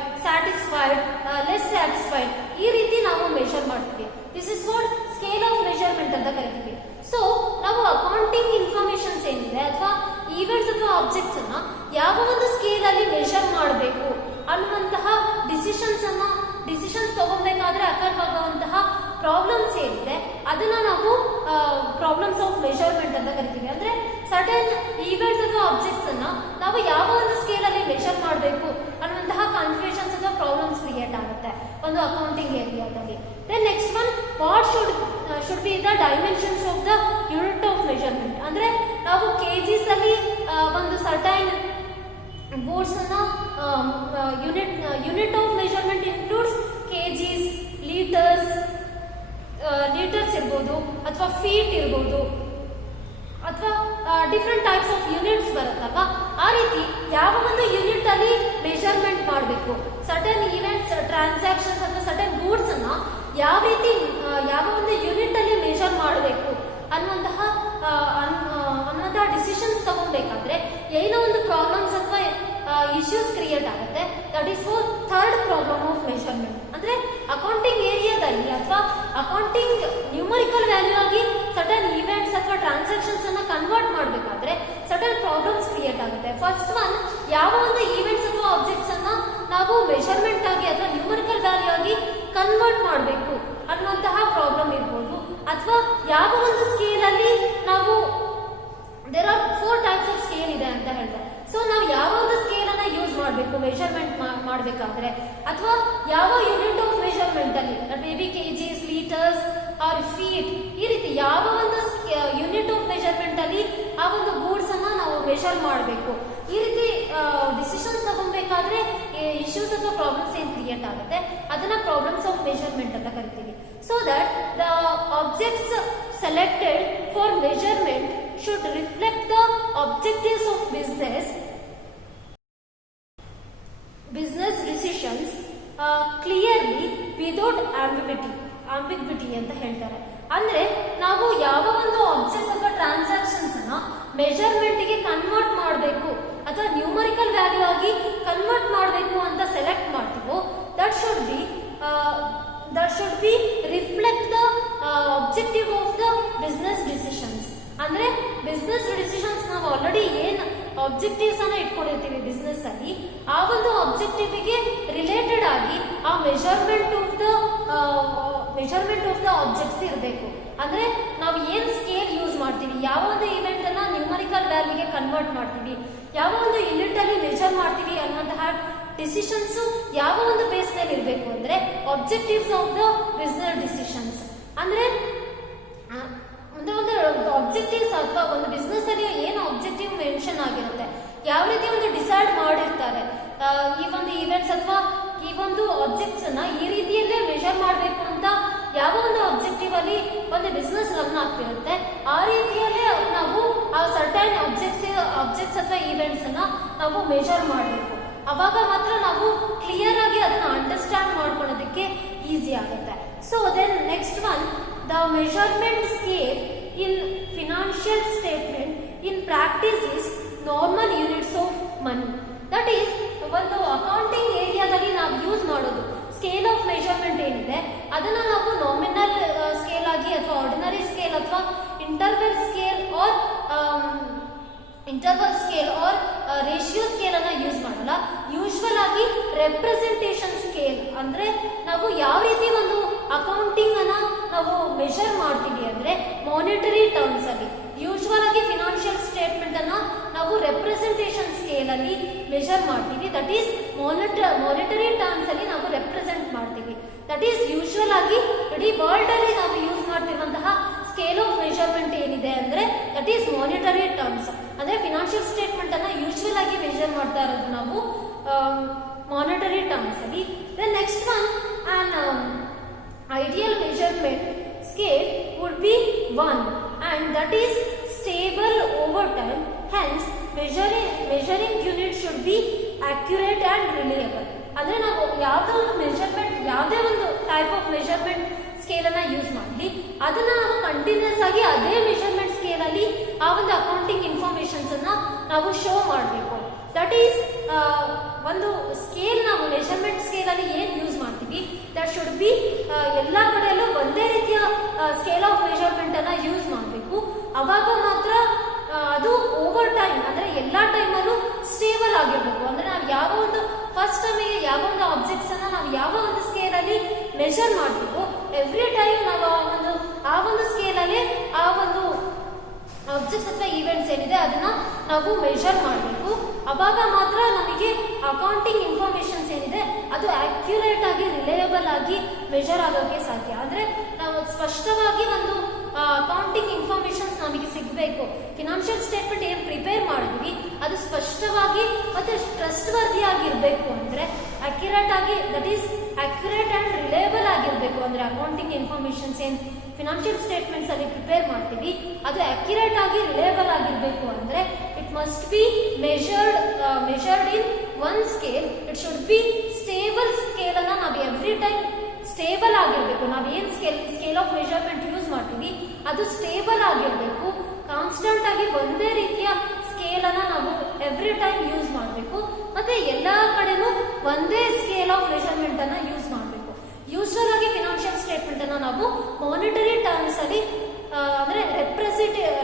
ಲೆಸ್ ಸ್ಯಾಟಿಸ್ಫೈಡ್ ಈ ರೀತಿ ನಾವು ಮೆಷರ್ ಮಾಡ್ತೀವಿ. This is what scale of measurement ಅಂತ ಕರಿತೀವಿ. ಸೊ ನಾವು ಅಕೌಂಟಿಂಗ್ ಇನ್ಫಾರ್ಮೇಶನ್ಸ್ ಏನಿದೆ ಅಥವಾ ಈವೆಂಟ್ಸ್ ಅಥವಾ ಆಬ್ಜೆಕ್ಟ್ಸ್ ಅನ್ನ ಯಾವ ಒಂದು ಸ್ಕೇಲ್ ಅಲ್ಲಿ ಮೆಷರ್ ಮಾಡಬೇಕು ಅನ್ನುವಂತಹ ಡಿಸಿಷನ್ಸ್ ತಗೋಬೇಕಾದ್ರೆ ಅಕರ್ವಾಗುವಂತಹ ಪ್ರಾಬ್ಲಮ್ಸ್ ಏನಿದೆ ಅದನ್ನ ನಾವು ಪ್ರಾಬ್ಲಮ್ಸ್ ಆಫ್ ಮೆಷರ್ಮೆಂಟ್ ಅಂತ ಕರಿತೀವಿ. ಅಂದ್ರೆ ಸರ್ಟನ್ ಈವೆಂಟ್ಸ್ ಅಥವಾ ಆಬ್ಜೆಕ್ಟ್ಸ್ ಅನ್ನ ನಾವು ಯಾವ ಒಂದು ಸ್ಕೇಲ್ ಅಲ್ಲಿ ಮೆಷರ್ ಮಾಡಬೇಕು ಅನ್ನುವಂತಹ ಕನ್ಫ್ಯೂಷನ್ಸ್ ಅಥವಾ ಪ್ರಾಬ್ಲಮ್ಸ್ ಕ್ರಿಯೇಟ್ ಆಗುತ್ತೆ ಒಂದು ಅಕೌಂಟಿಂಗ್ ಏರಿಯಾದಲ್ಲಿ. Then next one, what should be the dimensions of the unit of measurement. ಅಂದ್ರೆ ನಾವು ಕೆಜಿಸ್ ಅಲ್ಲಿ ಒಂದು ಸರ್ಟೈನ್ ಗೂಡ್ಸ್ ಅನ್ನ unit of measurement includes kgs, litres ಇರ್ಬೋದು ಅಥವಾ ಫೀಟ್ ಇರ್ಬೋದು ಅಥವಾ ಡಿಫ್ರೆಂಟ್ ಟೈಪ್ಸ್ ಆಫ್ ಯೂನಿಟ್ಸ್ ಬರುತ್ತಲ್ವಾ, ಆ ರೀತಿ ಯಾವ ಒಂದು ಯೂನಿಟ್ ಅಲ್ಲಿ ಮೆಷರ್ಮೆಂಟ್ ಮಾಡಬೇಕು, ಸರ್ಟನ್ ಈವೆಂಟ್ಸ್, ಟ್ರಾನ್ಸಾಕ್ಷನ್ಸ್ ಅಥವಾ ಸರ್ಟನ್ ಗೂಡ್ಸ್ ಅನ್ನ ಯಾವ ರೀತಿ ಯಾವ ಒಂದು ಯೂನಿಟ್ ಅಲ್ಲಿ ಮೆಷರ್ ಮಾಡಬೇಕು ಅನ್ನುವಂತಹ ಡಿಸಿಷನ್ಸ್ ತಗೊಬೇಕಾದ್ರೆ ಏನೋ ಒಂದು ಪ್ರಾಬ್ಲಮ್ಸ್ ಅಥವಾ ಇಶ್ಯೂಸ್ ಕ್ರಿಯೇಟ್ ಆಗುತ್ತೆ. That is third problem of measurement. ಅಂದ್ರೆ ಅಕೌಂಟಿಂಗ್ ಏರಿಯಾದಲ್ಲಿ ಅಥವಾ ಅಕೌಂಟಿಂಗ್ ನ್ಯೂಮರಿಕಲ್ ವ್ಯಾಲ್ಯೂ ಆಗಿ ಸರ್ಟನ್ ಈವೆಂಟ್ಸ್ ಅಥವಾ ಟ್ರಾನ್ಸಾಕ್ಷನ್ಸ್ ಅನ್ನ ಕನ್ವರ್ಟ್ ಮಾಡಬೇಕಾದ್ರೆ ಸರ್ಟನ್ ಪ್ರಾಬ್ಲಮ್ಸ್ ಕ್ರಿಯೇಟ್ ಆಗುತ್ತೆ. ಫಸ್ಟ್ ಒನ್, ಯಾವ ಒಂದು ಈವೆಂಟ್ಸ್ ಅಥವಾ ಆಬ್ಜೆಕ್ಟ್ಸ್ ಅನ್ನ ನಾವು ಮೆಷರ್ಮೆಂಟ್ ಆಗಿ ಅಥವಾ ನ್ಯೂಮರಿಕಲ್ ವ್ಯಾಲ್ಯೂ ಆಗಿ ಕನ್ವರ್ಟ್ ಮಾಡಬೇಕು ಅನ್ನುವಂತಹ ಪ್ರಾಬ್ಲಮ್ ಇರ್ಬೋದು, ಅಥವಾ ಯಾವ ಒಂದು ಸ್ಕೇಲ್ ಅಲ್ಲಿ ನಾವು there are 4 types of scale ಇದೆ ಅಂತ ಹೇಳ್ತಾರೆ. ಸೊ ನಾವು ಯಾವ ಒಂದು ಸ್ಕೇಲ್ ಅನ್ನ ಯೂಸ್ ಮಾಡಬೇಕು ಮೆಷರ್ಮೆಂಟ್ ಮಾಡಬೇಕಾದ್ರೆ, ಅಥವಾ ಯಾವ ಯೂನಿಟ್ ಆಫ್ ಮೆಷರ್ಮೆಂಟ್ ಅಲ್ಲಿ may be kgs, litres or feet ಈ ರೀತಿ ಯಾವ ಒಂದು ಯೂನಿಟ್ ಆಫ್ ಮೆಷರ್ಮೆಂಟ್ ಅಲ್ಲಿ ಆ ಒಂದು ಗೂಡ್ಸ್ ಅನ್ನ ನಾವು ಮೆಷರ್ ಮಾಡಬೇಕು. ಈ ರೀತಿ ಡಿಸಿಷನ್ಸ್ ತಗೊಬೇಕಾದ್ರೆ ಇಶ್ಯೂಸ್ ಅಥವಾ ಪ್ರಾಬ್ಲಮ್ಸ್ ಏನ್ ಕ್ರಿಯೇಟ್ ಆಗುತ್ತೆ ಅದನ್ನ ಪ್ರಾಬ್ಲಮ್ಸ್ ಆಫ್ ಮೆಷರ್ಮೆಂಟ್ ಅಂತ ಕರಿತೀವಿ. So that the objects selected for measurement should reflect the objectives of business decisions clearly without ambiguity ಅಂತ ಹೇಳ್ತಾರೆ. ಅಂದ್ರೆ ನಾವು ಯಾವ ಒಂದು ಆಬ್ಜೆಕ್ಟ್ಸ್ ಅಥವಾ ಟ್ರಾನ್ಸಾಕ್ಷನ್ಸ್ ಅನ್ನ ಮೆಷರ್ಮೆಂಟ್ ಗೆ ಕನ್ವರ್ಟ್ ಮಾಡಬೇಕು ಅಥವಾ ನ್ಯೂಮರಿಕಲ್ ವ್ಯಾಲ್ಯೂ ಆಗಿ ಕನ್ವರ್ಟ್ ಮಾಡಬೇಕು ಅಂತ ಸೆಲೆಕ್ಟ್ ಮಾಡ್ತೀವೋ that should be reflect the objective of the business decisions. ಅಂದ್ರೆ ಬಿಸ್ನೆಸ್ ಡಿಸಿಷನ್ಸ್ ನಾವು ಆಲ್ರೆಡಿ ಏನ್ ಆಬ್ಜೆಕ್ಟಿವ್ಸ್ ಅನ್ನ ಇಟ್ಕೊಂಡಿರ್ತೀವಿ ಬಿಸ್ನೆಸ್ ಅಲ್ಲಿ, ಆ ಒಂದು ಆಬ್ಜೆಕ್ಟಿವ್ ಗೆ ರಿಲೇಟೆಡ್ ಆಗಿ ಆ ಮೆಷರ್ಮೆಂಟ್ ಆಫ್ ದ ಆಬ್ಜೆಕ್ಟ್ಸ್ ಇರಬೇಕು. ಅಂದ್ರೆ ನಾವು ಏನ್ ಸ್ಕೇಲ್ ಯೂಸ್ ಮಾಡ್ತೀವಿ, ಯಾವ ಒಂದು ಇವೆಂಟ್ ಅನ್ನ ನ್ಯೂಮರಿಕಲ್ ವ್ಯಾಲ್ಯೂಗೆ ಕನ್ವರ್ಟ್ ಮಾಡ್ತೀವಿ, ಯಾವ ಒಂದು ಯೂನಿಟ್ ಅಲ್ಲಿ ಮೆಷರ್ ಮಾಡ್ತೀವಿ ಅನ್ನುವಂತಹ ಡಿಸಿಷನ್ಸ್ ಯಾವ ಒಂದು ಬೇಸ್ ಮೇಲೆ ಇರಬೇಕು ಅಂದ್ರೆ objectives of the business decisions. ಅಂದ್ರೆ ಒಂದು ಆಬ್ಜೆಕ್ಟಿವ್ಸ್ ಅಥವಾ ಒಂದು ಬಿಸ್ನೆಸ್ ಅಲ್ಲಿ ಏನು ಆಬ್ಜೆಕ್ಟಿವ್ ಮೆನ್ಷನ್ ಆಗಿರುತ್ತೆ, ಯಾವ ರೀತಿ ಒಂದು ಡಿಸೈಡ್ ಮಾಡಿರ್ತಾರೆ ಈ ಒಂದು ಈವೆಂಟ್ಸ್ ಅಥವಾ ಈ ಒಂದು ಆಬ್ಜೆಕ್ಟ್ಸ್ ಅನ್ನ ಈ ರೀತಿಯಲ್ಲೇ ಮೆಷರ್ ಮಾಡಬೇಕು ಅಂತ ಯಾವ ಒಂದು ಆಬ್ಜೆಕ್ಟಿವ್ ಅಲ್ಲಿ ಒಂದು ಬಿಸ್ನೆಸ್ ರನ್ ಆಗ್ತಿರುತ್ತೆ, ಆ ರೀತಿಯಲ್ಲೇ ನಾವು ಆ ಸರ್ಟೈನ್ ಆಬ್ಜೆಕ್ಟ್ಸ್ ಅಥವಾ ಈವೆಂಟ್ಸ್ ಅನ್ನ ನಾವು ಮೆಷರ್ ಮಾಡಬೇಕು. ಅವಾಗ ಮಾತ್ರ ನಾವು ಕ್ಲಿಯರ್ ಆಗಿ ಅದನ್ನ ಅಂಡರ್ಸ್ಟ್ಯಾಂಡ್ ಮಾಡ್ಕೊಳ್ಳೋದಕ್ಕೆ ಈಸಿ ಆಗುತ್ತೆ. So then next one, the measurement scale in financial statement in practice is normal units of money. That is ಒಂದು ಅಕೌಂಟಿಂಗ್ ಏರಿಯಾದಲ್ಲಿ ನಾವು ಯೂಸ್ ಮಾಡೋದು ಸ್ಕೇಲ್ ಆಫ್ ಮೆಷರ್ಮೆಂಟ್ ಏನಿದೆ ಅದನ್ನ ನಾವು ನಾಮಿನಲ್ ಸ್ಕೇಲ್ ಆಗಿ ಅಥವಾ ಆರ್ಡಿನರಿ ಸ್ಕೇಲ್ ಅಥವಾ interval scale or ratio scale ಅನ್ನ ಯೂಸ್ ಮಾಡಲ್ಲ. ಯೂಶುವಲ್ ಆಗಿ ರೆಪ್ರೆಸೆಂಟೇಷನ್ ಸ್ಕೇಲ್ ಅಂದ್ರೆ ನಾವು ಯಾವ ರೀತಿ ಒಂದು ಮಾನಿಟರಿ ಟರ್ಮ್ಸ್ ಅಲ್ಲಿ. ಯೂಶುವಲ್ ಆಗಿ ಫಿನಾನ್ಷಿಯಲ್ ಸ್ಟೇಟ್ಮೆಂಟ್ ಅನ್ನ ನಾವು ರೆಪ್ರೆಸೆಂಟೇಷನ್ ಸ್ಕೇಲ್ ಅಲ್ಲಿ ಮೆಷರ್ ಮಾಡ್ತೀವಿ. ದಟ್ ಈಸ್ ಮಾನಿಟರಿ ಟರ್ಮ್ಸ್ ಅಲ್ಲಿ ನಾವು ರೆಪ್ರೆಸೆಂಟ್ ಮಾಡ್ತೀವಿ. ದಟ್ ಈಸ್ ಯೂಶುವಲ್ ಆಗಿ ಇಡೀ ವರ್ಲ್ಡ್ ಅಲ್ಲಿ ನಾವು ಯೂಸ್ ಮಾಡ್ತಿರುವಂತಹ ಸ್ಕೇಲ್ ಆಫ್ ಮೆಷರ್ಮೆಂಟ್ ಏನಿದೆ ಅಂದ್ರೆ ದಟ್ ಈಸ್ ಮಾನಿಟರಿ ಟರ್ಮ್ಸ್. ಅಂದ್ರೆ ಫಿನಾನ್ಷಿಯಲ್ ಸ್ಟೇಟ್ಮೆಂಟ್ ಅನ್ನ ಯೂಶುವಲ್ ಆಗಿ ಮೆಷರ್ ಮಾಡ್ತಾ ಇರೋದು ನಾವು ಮಾನಿಟರಿ ಟರ್ಮ್ಸ್ ಅಲ್ಲಿ. Then next one, on ideal measurement scale would be 1 and that is stable over time. Hence measuring unit should be accurate and reliable. ಅಂದ್ರೆ ನಾವು ಯಾವುದೇ ಒಂದು ಮೆಷರ್ಮೆಂಟ್, ಯಾವುದೇ ಒಂದು ಟೈಪ್ ಆಫ್ ಮೆಷರ್ಮೆಂಟ್ ಸ್ಕೇಲ್ ಅನ್ನ ಯೂಸ್ ಮಾಡಿ ಅದನ್ನ ನಾವು ಕಂಟಿನ್ಯೂಸ್ ಆಗಿ ಅದೇ ಮೆಷರ್ಮೆಂಟ್ ಸ್ಕೇಲ್ ಅಲ್ಲಿ ಆ ಒಂದು ಅಕೌಂಟಿಂಗ್ ಇನ್ಫಾರ್ಮೇಶನ್ಸ್ ಅನ್ನ ನಾವು ಶೋ ಮಾಡಬೇಕು. ದಟ್ ಈಸ್ ಒಂದು ಸ್ಕೇಲ್, ನಾವು ಮೆಷರ್ಮೆಂಟ್ ಸ್ಕೇಲ್ ಅಲ್ಲಿ ಏನ್ ಯೂಸ್ ಮಾಡ್ತೀವಿ ದಟ್ ಶುಡ್ ಬಿ ಎಲ್ಲಾ ಕಡೆಯಲ್ಲೂ ಒಂದೇ ರೀತಿಯ ಸ್ಕೇಲ್ ಆಫ್ ಮೆಷರ್ಮೆಂಟ್ ಅನ್ನ ಯೂಸ್ ಮಾಡಬೇಕು. ಅವಾಗ ಮಾತ್ರ ಅದು ಓವರ್ ಟೈಮ್ ಅಂದ್ರೆ ಎಲ್ಲಾ ಟೈಮಲ್ಲೂ ಸ್ಟೇಬಲ್ ಆಗಿರ್ಬೇಕು. ಅಂದ್ರೆ ನಾವು ಯಾವ ಒಂದು ಫಸ್ಟ್ ಟೈಮಿಗೆ ಯಾವ ಒಂದು ಆಬ್ಜೆಕ್ಟ್ಸ್ ಅನ್ನ ನಾವು ಯಾವ ಒಂದು ಸ್ಕೇಲ್ ಅಲ್ಲಿ ಮೆಷರ್ ಮಾಡ್ತೀವೋ ಎವ್ರಿ ಟೈಮ್ ನಾವು ಆ ಒಂದು ಸ್ಕೇಲ್ ಅಲ್ಲಿ ಆ ಒಂದು ಆಬ್ಜೆಕ್ಟ್ಸ್ ಅಥವಾ ಈವೆಂಟ್ಸ್ ಏನಿದೆ ಅದನ್ನ ನಾವು ಮೆಷರ್ ಮಾಡಬೇಕು. ಅವಾಗ ಮಾತ್ರ ನಮಗೆ ಅಕೌಂಟಿಂಗ್ ಇನ್ಫಾರ್ಮೇಶನ್ಸ್ ಏನಿದೆ ಅದು ಅಕ್ಯುರೇಟ್ ಆಗಿ ರಿಲಯಬಲ್ ಆಗಿ ಮೆಷರ್ ಆಗೋಕೆ ಸಾಧ್ಯ. ಅಂದ್ರೆ ನಾವು ಸ್ಪಷ್ಟವಾಗಿ ಒಂದು ಅಕೌಂಟಿಂಗ್ ಇನ್ಫಾರ್ಮೇಶನ್ಸ್ ನಮಗೆ ಸಿಗಬೇಕು. ಫಿನಾನ್ಷಿಯಲ್ ಸ್ಟೇಟ್ಮೆಂಟ್ ಏನ್ ಪ್ರಿಪೇರ್ ಮಾಡಿದ್ವಿ ಅದು ಸ್ಪಷ್ಟವಾಗಿ ಮತ್ತೆ ಟ್ರಸ್ಟ್ ವರ್ದಿ ಆಗಿರ್ಬೇಕು. ಅಂದ್ರೆ ಅಕ್ಯುರೇಟ್ ಆಗಿ, that is accurate and reliable ಆಗಿರ್ಬೇಕು. ಅಂದ್ರೆ ಅಕೌಂಟಿಂಗ್ ಇನ್ಫಾರ್ಮೇಶನ್ಸ್ ಏನ್ ಫಿನಾನ್ಷಿಯಲ್ ಸ್ಟೇಟ್ಮೆಂಟ್ಸ್ ಅಲ್ಲಿ ಪ್ರಿಪೇರ್ ಮಾಡ್ತೀವಿ ಅದು ಅಕ್ಯುರೇಟ್ ಆಗಿ ರಿಲಯಬಲ್ ಆಗಿರ್ಬೇಕು. ಅಂದ್ರೆ it must be measured in one scale. It should be stable scale ಅನ್ನ ನಾವು ಎವ್ರಿ ಟೈಮ್ ಸ್ಟೇಬಲ್ ಆಗಿರ್ಬೇಕು. ನಾವು ಏನ್ ಸ್ಕೇಲ್ ಆಫ್ ಮೆಷರ್ಮೆಂಟ್ ಯೂಸ್ ಮಾಡ್ತೀವಿ ಅದು ಸ್ಟೇಬಲ್ ಆಗಿರ್ಬೇಕು. ಕಾನ್ಸ್ಟೆಂಟ್ ಆಗಿ ಒಂದೇ ರೀತಿಯ ಸ್ಕೇಲ್ ಅನ್ನ ನಾವು ಎವ್ರಿ ಟೈಮ್ ಯೂಸ್ ಮಾಡಬೇಕು. ಮತ್ತೆ ಎಲ್ಲಾ ಕಡೆನೂ ಒಂದೇ ಸ್ಕೇಲ್ ಆಫ್ ಮೆಷರ್ಮೆಂಟ್ ಅನ್ನ ಯೂಸ್ ಮಾಡಬೇಕು. ಯೂಶುವಲ್ ಆಗಿ ಫಿನಾನ್ಷಿಯಲ್ ಸ್ಟೇಟ್ಮೆಂಟ್ ಅನ್ನ ನಾವು ಮಾನಿಟರಿ ಟರ್ಮ್ಸ್ ಅಲ್ಲಿ ಅಂದ್ರೆ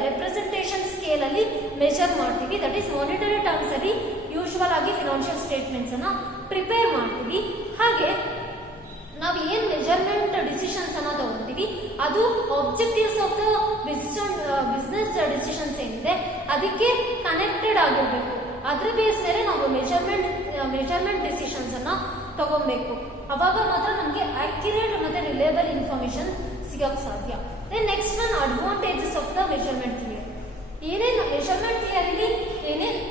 ರೆಪ್ರೆಸೆಂಟೇಷನ್ ಸ್ಕೇಲ್ ಅಲ್ಲಿ ಮೆಷರ್ ಮಾಡ್ತೀವಿ. ದಟ್ ಈಸ್ ಮಾನಿಟರಿ ಟರ್ಮ್ಸ್ ಅಲ್ಲಿ ಯೂಶುವಲ್ ಆಗಿ ಫಿನಾನ್ಷಿಯಲ್ ಸ್ಟೇಟ್ಮೆಂಟ್ಸ್ ಅನ್ನ ಪ್ರಿಪೇರ್ ಮಾಡ್ತೀವಿ. ಹಾಗೆ ನಾವು ಏನ್ ಮೆಜರ್ಮೆಂಟ್ ಡಿಸಿಷನ್ಸ್ ಅನ್ನ ತಗೊಂತೀವಿ ಅದು objectives of the business decisions ಏನಿದೆ ಅದಕ್ಕೆ ಕನೆಕ್ಟೆಡ್ ಆಗಿರ್ಬೇಕು. ಅದ್ರ ಬೇಸ್ ಮೇಲೆ ನಾವು ಮೆಜರ್ಮೆಂಟ್ ಡಿಸಿಷನ್ಸ್ ಅನ್ನ ತಗೊಬೇಕು. ಅವಾಗ ಮಾತ್ರ ನಮಗೆ ಅಕ್ಯುರೇಟ್ ಮತ್ತೆ ರಿಲಯಬಲ್ ಇನ್ಫಾರ್ಮೇಶನ್ ಸಿಗಕ್ಕೆ ಸಾಧ್ಯ. Then next one, advantages of the measurement theory. ಏನೇನು ಮೆಜರ್ಮೆಂಟ್ ಥಿಯರಿಲಿ ಏನೇನು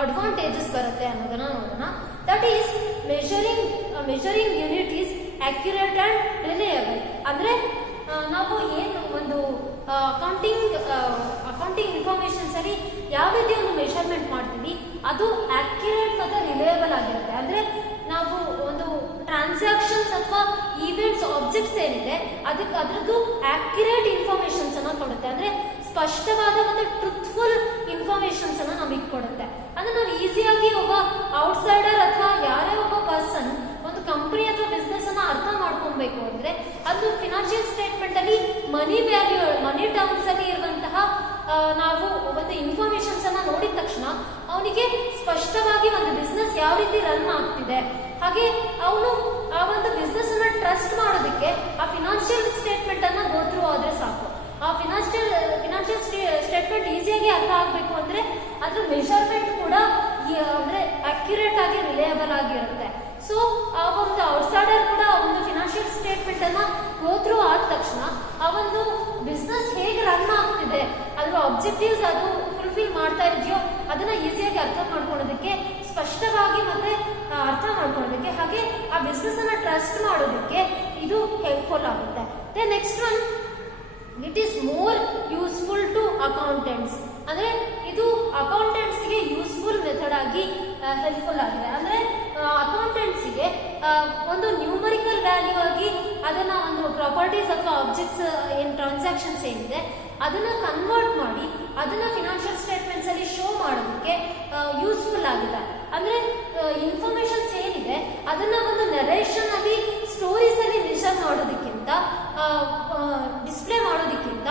ಅಡ್ವಾಂಟೇಜಸ್ ಬರುತ್ತೆ ಅನ್ನೋದನ್ನ ನೋಡೋಣ. That is measuring unit is accurate and reliable. ಅಂದ್ರೆ ನಾವು ಏನು ಒಂದು ಅಕೌಂಟಿಂಗ್ ಇನ್ಫಾರ್ಮೇಶನ್ಸ್ ಅಲ್ಲಿ ಯಾವ ರೀತಿ ಒಂದು ಮೆಷರ್ಮೆಂಟ್ ಮಾಡ್ತೀವಿ ಅದು ಅಕ್ಯುರೇಟ್ ಮತ್ತೆ ರಿಲಯಬಲ್ ಆಗಿರುತ್ತೆ. ಅಂದ್ರೆ ನಾವು ಒಂದು ಟ್ರಾನ್ಸಾಕ್ಷನ್ಸ್ ಅಥವಾ ಈವೆಂಟ್ಸ್ ಆಬ್ಜೆಕ್ಟ್ಸ್ ಏನಿದೆ ಅದಕ್ಕೆ ಅದರದ್ದು ಅಕ್ಯುರೇಟ್ ಇನ್ಫಾರ್ಮೇಶನ್ಸ್ ಅನ್ನ ಕೊಡುತ್ತೆ. ಅಂದ್ರೆ ಸ್ಪಷ್ಟವಾದ ಮತ್ತೆ ಟ್ರೂತ್ಫುಲ್ ಇನ್ಫಾರ್ಮೇಶನ್ಸ್ ಅನ್ನ ನಮಗೆ ಕೊಡುತ್ತೆ. ಅಂದ್ರೆ ನಾವು ಈಸಿಯಾಗಿ ಒಬ್ಬ ಔಟ್ಸೈಡರ್ ಅಥವಾ ಯಾರೇ ಒಬ್ಬ ಪರ್ಸನ್ ಒಂದು ಕಂಪನಿ ಅಥವಾ ಬಿಸ್ನೆಸ್ ಅನ್ನ ಅರ್ಥ ಮಾಡ್ಕೊಬೇಕು ಅಂದ್ರೆ ಅದು ಫಿನಾನ್ಷಿಯಲ್ ಸ್ಟೇಟ್ಮೆಂಟ್ ಅಲ್ಲಿ ಮನಿ ಟರ್ಮ್ಸ್ ಅಲ್ಲಿ ಇರುವಂತಹ ನಾವು ಒಂದು ಇನ್ಫಾರ್ಮೇಶನ್ಸ್ ಅನ್ನ ನೋಡಿದ ತಕ್ಷಣ ಅವನಿಗೆ ಸ್ಪಷ್ಟವಾಗಿ ಒಂದು ಬಿಸ್ನೆಸ್ ಯಾವ ರೀತಿ ರನ್ ಆಗ್ತಿದೆ, ಹಾಗೆ ಅವನು ಆ ಒಂದು ಬಿಸ್ನೆಸ್ ಅನ್ನ ಟ್ರಸ್ಟ್ ಮಾಡೋದಕ್ಕೆ ಆ ಫಿನಾನ್ಷಿಯಲ್ ಸ್ಟೇಟ್ಮೆಂಟ್ ಅನ್ನ ಗೋ ಥ್ರೂ ಆದ್ರೆ ಸಾಕು. ಆ ಫಿನಾನ್ಷಿಯಲ್ ಸ್ಟೇಟ್ಮೆಂಟ್ ಈಸಿಯಾಗಿ ಅರ್ಥ ಆಗ್ಬೇಕು ಅಂದ್ರೆ ಅದ್ರ ಮೆಷರ್ಮೆಂಟ್ ಕೂಡ ಅಂದ್ರೆ ಅಕ್ಯುರೇಟ್ ಆಗಿ ರಿಲಯಬಲ್ ಆಗಿರುತ್ತೆ. ಸೊ ಆ ಒಂದು ಔಟ್ಸೈಡರ್ ಕೂಡ ಒಂದು ಫಿನಾನ್ಷಿಯಲ್ ಸ್ಟೇಟ್ಮೆಂಟ್ ಅನ್ನ ಗೋ ಥ್ರೂ ಆದ ತಕ್ಷಣ ಆ ಒಂದು ಬಿಸ್ನೆಸ್ ಹೇಗೆ ರನ್ ಆಗ್ತಿದೆ, ಅದ್ರ ಆಬ್ಜೆಕ್ಟಿವ್ಸ್ ಅದು ಫುಲ್ಫಿಲ್ ಮಾಡ್ತಾ ಇದೆಯೋ ಅದನ್ನ ಈಸಿಯಾಗಿ ಅರ್ಥ ಮಾಡ್ಕೊಳ್ಳೋದಕ್ಕೆ, ಸ್ಪಷ್ಟವಾಗಿ ಮತ್ತೆ ಅರ್ಥ ಮಾಡ್ಕೊಳ್ಳೋದಕ್ಕೆ, ಹಾಗೆ ಆ ಬಿಸ್ನೆಸ್ ಅನ್ನ ಟ್ರಸ್ಟ್ ಮಾಡೋದಕ್ಕೆ ಇದು ಹೆಲ್ಪ್ಫುಲ್ ಆಗುತ್ತೆ. Next one, it is more useful to accountants. ಅಂದ್ರೆ ಇದು ಅಕೌಂಟೆಂಟ್ಸ್ಗೆ ಯೂಸ್ಫುಲ್ ಮೆಥಡ್ ಆಗಿ ಹೆಲ್ಪ್ಫುಲ್ ಆಗಿದೆ. ಅಂದ್ರೆ ಅಕೌಂಟೆಂಟ್ಸ್ಗೆ ಒಂದು ನ್ಯೂಮರಿಕಲ್ ವ್ಯಾಲ್ಯೂ ಆಗಿ ಅದನ್ನ ಒಂದು ಪ್ರಾಪರ್ಟೀಸ್ ಅಥವಾ ಆಬ್ಜೆಕ್ಟ್ಸ್ ಏನ್ ಟ್ರಾನ್ಸಾಕ್ಷನ್ಸ್ ಏನಿದೆ ಅದನ್ನ ಕನ್ವರ್ಟ್ ಮಾಡಿ ಅದನ್ನ ಫಿನಾನ್ಷಿಯಲ್ ಸ್ಟೇಟ್ಮೆಂಟ್ಸ್ ಅಲ್ಲಿ ಶೋ ಮಾಡೋದಕ್ಕೆ ಯೂಸ್ಫುಲ್ ಆಗಿದೆ. ಅಂದ್ರೆ ಇನ್ಫಾರ್ಮೇಶನ್ಸ್ ಏನಿದೆ ಅದನ್ನ ಒಂದು ನರೇಷನ್ ಅಲ್ಲಿ ಸ್ಟೋರೀಸ್ ಅಲ್ಲಿ ಮೆಷರ್ ಮಾಡೋದಕ್ಕಿಂತ ಡಿಸ್ಪ್ಲೇ ಮಾಡೋದಕ್ಕಿಂತ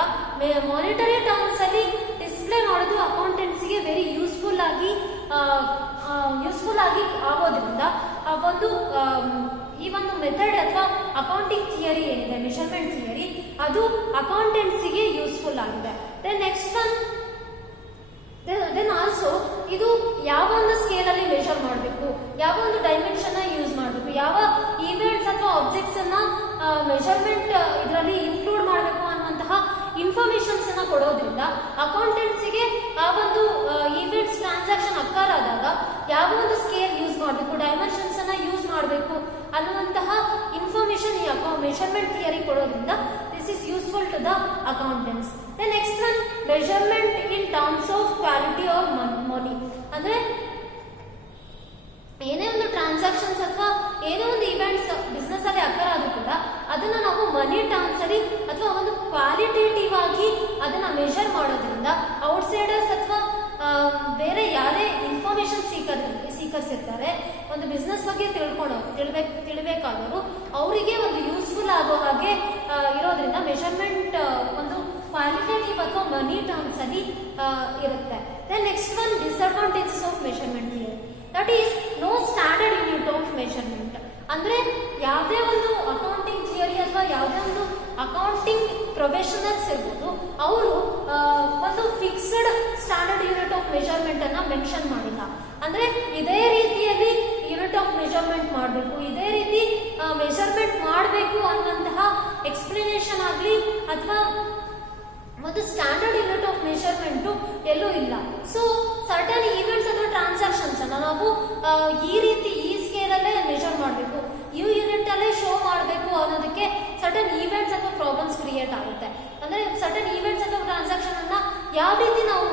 ಮಾನಿಟರಿ ಟರ್ಮ್ಸ್ ಅಲ್ಲಿ ಡಿಸ್ಪ್ಲೇ ಮಾಡೋದು ಅಕೌಂಟೆಂಟ್ಸ್ಗೆ ವೆರಿ ಯೂಸ್ಫುಲ್ ಆಗಿ ಆಗೋದ್ರಿಂದ ಒಂದು ಈ ಒಂದು ಮೆಥಡ್ ಅಥವಾ ಅಕೌಂಟಿಂಗ್ ಥಿಯರಿ ಏನಿದೆ ಮೆಷರ್ಮೆಂಟ್ ಥಿಯರಿ ಅದು ಅಕೌಂಟೆನ್ಸಿಗೆ ಯೂಸ್ಫುಲ್ ಆಗಿದೆ. ನೆಕ್ಸ್ಟ್ ಒನ್, ದೆನ್ ಆಲ್ಸೋ ಇದು ಯಾವ ಒಂದು ಸ್ಕೇಲ್ ಅಲ್ಲಿ ಮೆಷರ್ ಮಾಡಬೇಕು, ಯಾವ ಒಂದು ಡೈಮೆನ್ಷನ್ ಯೂಸ್ ಮಾಡಬೇಕು, ಯಾವ ಈವೆಂಟ್ಸ್ ಅಥವಾ ಆಬ್ಜೆಕ್ಟ್ಸ್ ಅನ್ನ ಮೆಷರ್ಮೆಂಟ್ ಇದರಲ್ಲಿ ಇನ್ಕ್ಲೂಡ್ ಮಾಡಬೇಕು ಅನ್ನುವಂತಹ ಇನ್ಫಾರ್ಮೇಶನ್ಸ್ ಅನ್ನ ಕೊಡೋದ್ರಿಂದ ಅಕೌಂಟೆನ್ಸಿಗೆ ಆ ಒಂದು ಈವೆಂಟ್ಸ್ ಟ್ರಾನ್ಸಾಕ್ಷನ್ ಅಕ್ಕರ್ ಆದಾಗ ಯಾವ ಒಂದು ಸ್ಕೇಲ್ ಯೂಸ್ ಮಾಡಬೇಕು, ಡೈಮೆನ್ಷನ್ಸ್ ಅನ್ನ ಯೂಸ್ ಮಾಡಬೇಕು ಅನ್ನುವಂತಹ ಇನ್ಫಾರ್ಮೇಶನ್ ಈ ಮೆಷರ್ಮೆಂಟ್ ಥಿಯರಿ ಕೊಡೋದ್ರಿಂದ this is useful to the accountants. Next one, measurement in terms of quality of money. ಅಂದ್ರೆ ಏನೇ ಒಂದು ಟ್ರಾನ್ಸಾಕ್ಷನ್ಸ್ ಅಥವಾ ಏನೇ ಒಂದು ಇವೆಂಟ್ಸ್ ಬಿಸ್ನೆಸ್ ಅಲ್ಲಿ ಅಕ್ಕರ್ ಆದ್ರೂ ಕೂಡ ಅದನ್ನ ನಾವು ಮನಿ ಟರ್ಮ್ಸ್ ಅಲ್ಲಿ ಅಥವಾ ಒಂದು ಕ್ವಾಲಿಟೇಟಿವ್ ಆಗಿ ಅದನ್ನ ಮೆಷರ್ ಮಾಡೋದ್ರಿಂದ ಔಟ್ಸೈಡರ್ಸ್ ಅಥವಾ ಬೇರೆ ಯಾರೇ ಇನ್ಫಾರ್ಮೇಶನ್ ಸೀಕರ್ಸ್ ಇರ್ತಾರೆ, ಒಂದು ಬಿಸ್ನೆಸ್ ಬಗ್ಗೆ ತಿಳ್ಬೇಕಾದವರು ಅವರಿಗೆ ಒಂದು ಯೂಸ್ಫುಲ್ ಆಗೋ ಹಾಗೆ ಇರೋದ್ರಿಂದ ಮೆಷರ್ಮೆಂಟ್ ಒಂದು ಕ್ವಾಲಿಟೇಟಿವ್ ಅಥವಾ ಮನಿ ಟರ್ಮ್ಸ್ ಅಲ್ಲಿ ಇರುತ್ತೆ. Next one, disadvantages of measurement theory. That is no standard unit of measurement. ಅಂದ್ರೆ ಯಾವುದೇ ಒಂದು ಅಕೌಂಟಿಂಗ್ ಥಿಯರಿ ಅಥವಾ ಯಾವುದೇ ಒಂದು ಅಕೌಂಟಿಂಗ್ ಪ್ರೊಫೆಷನಲ್ಸ್ ಇರ್ಬೋದು, ಅವರು ಒಂದು fixed standard unit of measurement ಅನ್ನ ಮೆನ್ಷನ್ ಮಾಡಿಲ್ಲ. ಅಂದ್ರೆ ಇದೇ ರೀತಿಯಲ್ಲಿ ಯೂನಿಟ್ ಆಫ್ ಮೆಷರ್ಮೆಂಟ್ ಮಾಡಬೇಕು, ಇದೇ ರೀತಿ ಮೆಷರ್ಮೆಂಟ್ ಮಾಡಬೇಕು ಅನ್ನುವಂತಹ ಎಕ್ಸ್ಪ್ಲನೇಷನ್ ಆಗಲಿ ಅಥವಾ ಒಂದು ಸ್ಟ್ಯಾಂಡರ್ಡ್ ಯೂನಿಟ್ ಆಫ್ ಮೆಷರ್ಮೆಂಟ್ ಎಲ್ಲೂ ಇಲ್ಲ. ಸೊ ಸರ್ಟನ್ ಈವೆಂಟ್ಸ್ ಅಥವಾ ಟ್ರಾನ್ಸಾಕ್ಷನ್ಸ್ ಅನ್ನ ನಾವು ಈ ರೀತಿ ಈ ಸ್ಕೇಲ್ ಅಲ್ಲೇ ಮೆಷರ್ ಮಾಡಬೇಕು, ಈ ಯೂನಿಟ್ ಅಲ್ಲೇ ಶೋ ಮಾಡಬೇಕು ಅನ್ನೋದಕ್ಕೆ ಸರ್ಟನ್ ಈವೆಂಟ್ಸ್ ಅಥವಾ ಪ್ರಾಬ್ಲಮ್ಸ್ ಕ್ರಿಯೇಟ್ ಆಗುತ್ತೆ. ಅಂದ್ರೆ ಸರ್ಟನ್ ಈವೆಂಟ್ಸ್ ಅಥವಾ ಟ್ರಾನ್ಸಾಕ್ಷನ್ ಅನ್ನ ಯಾವ ರೀತಿ ನಾವು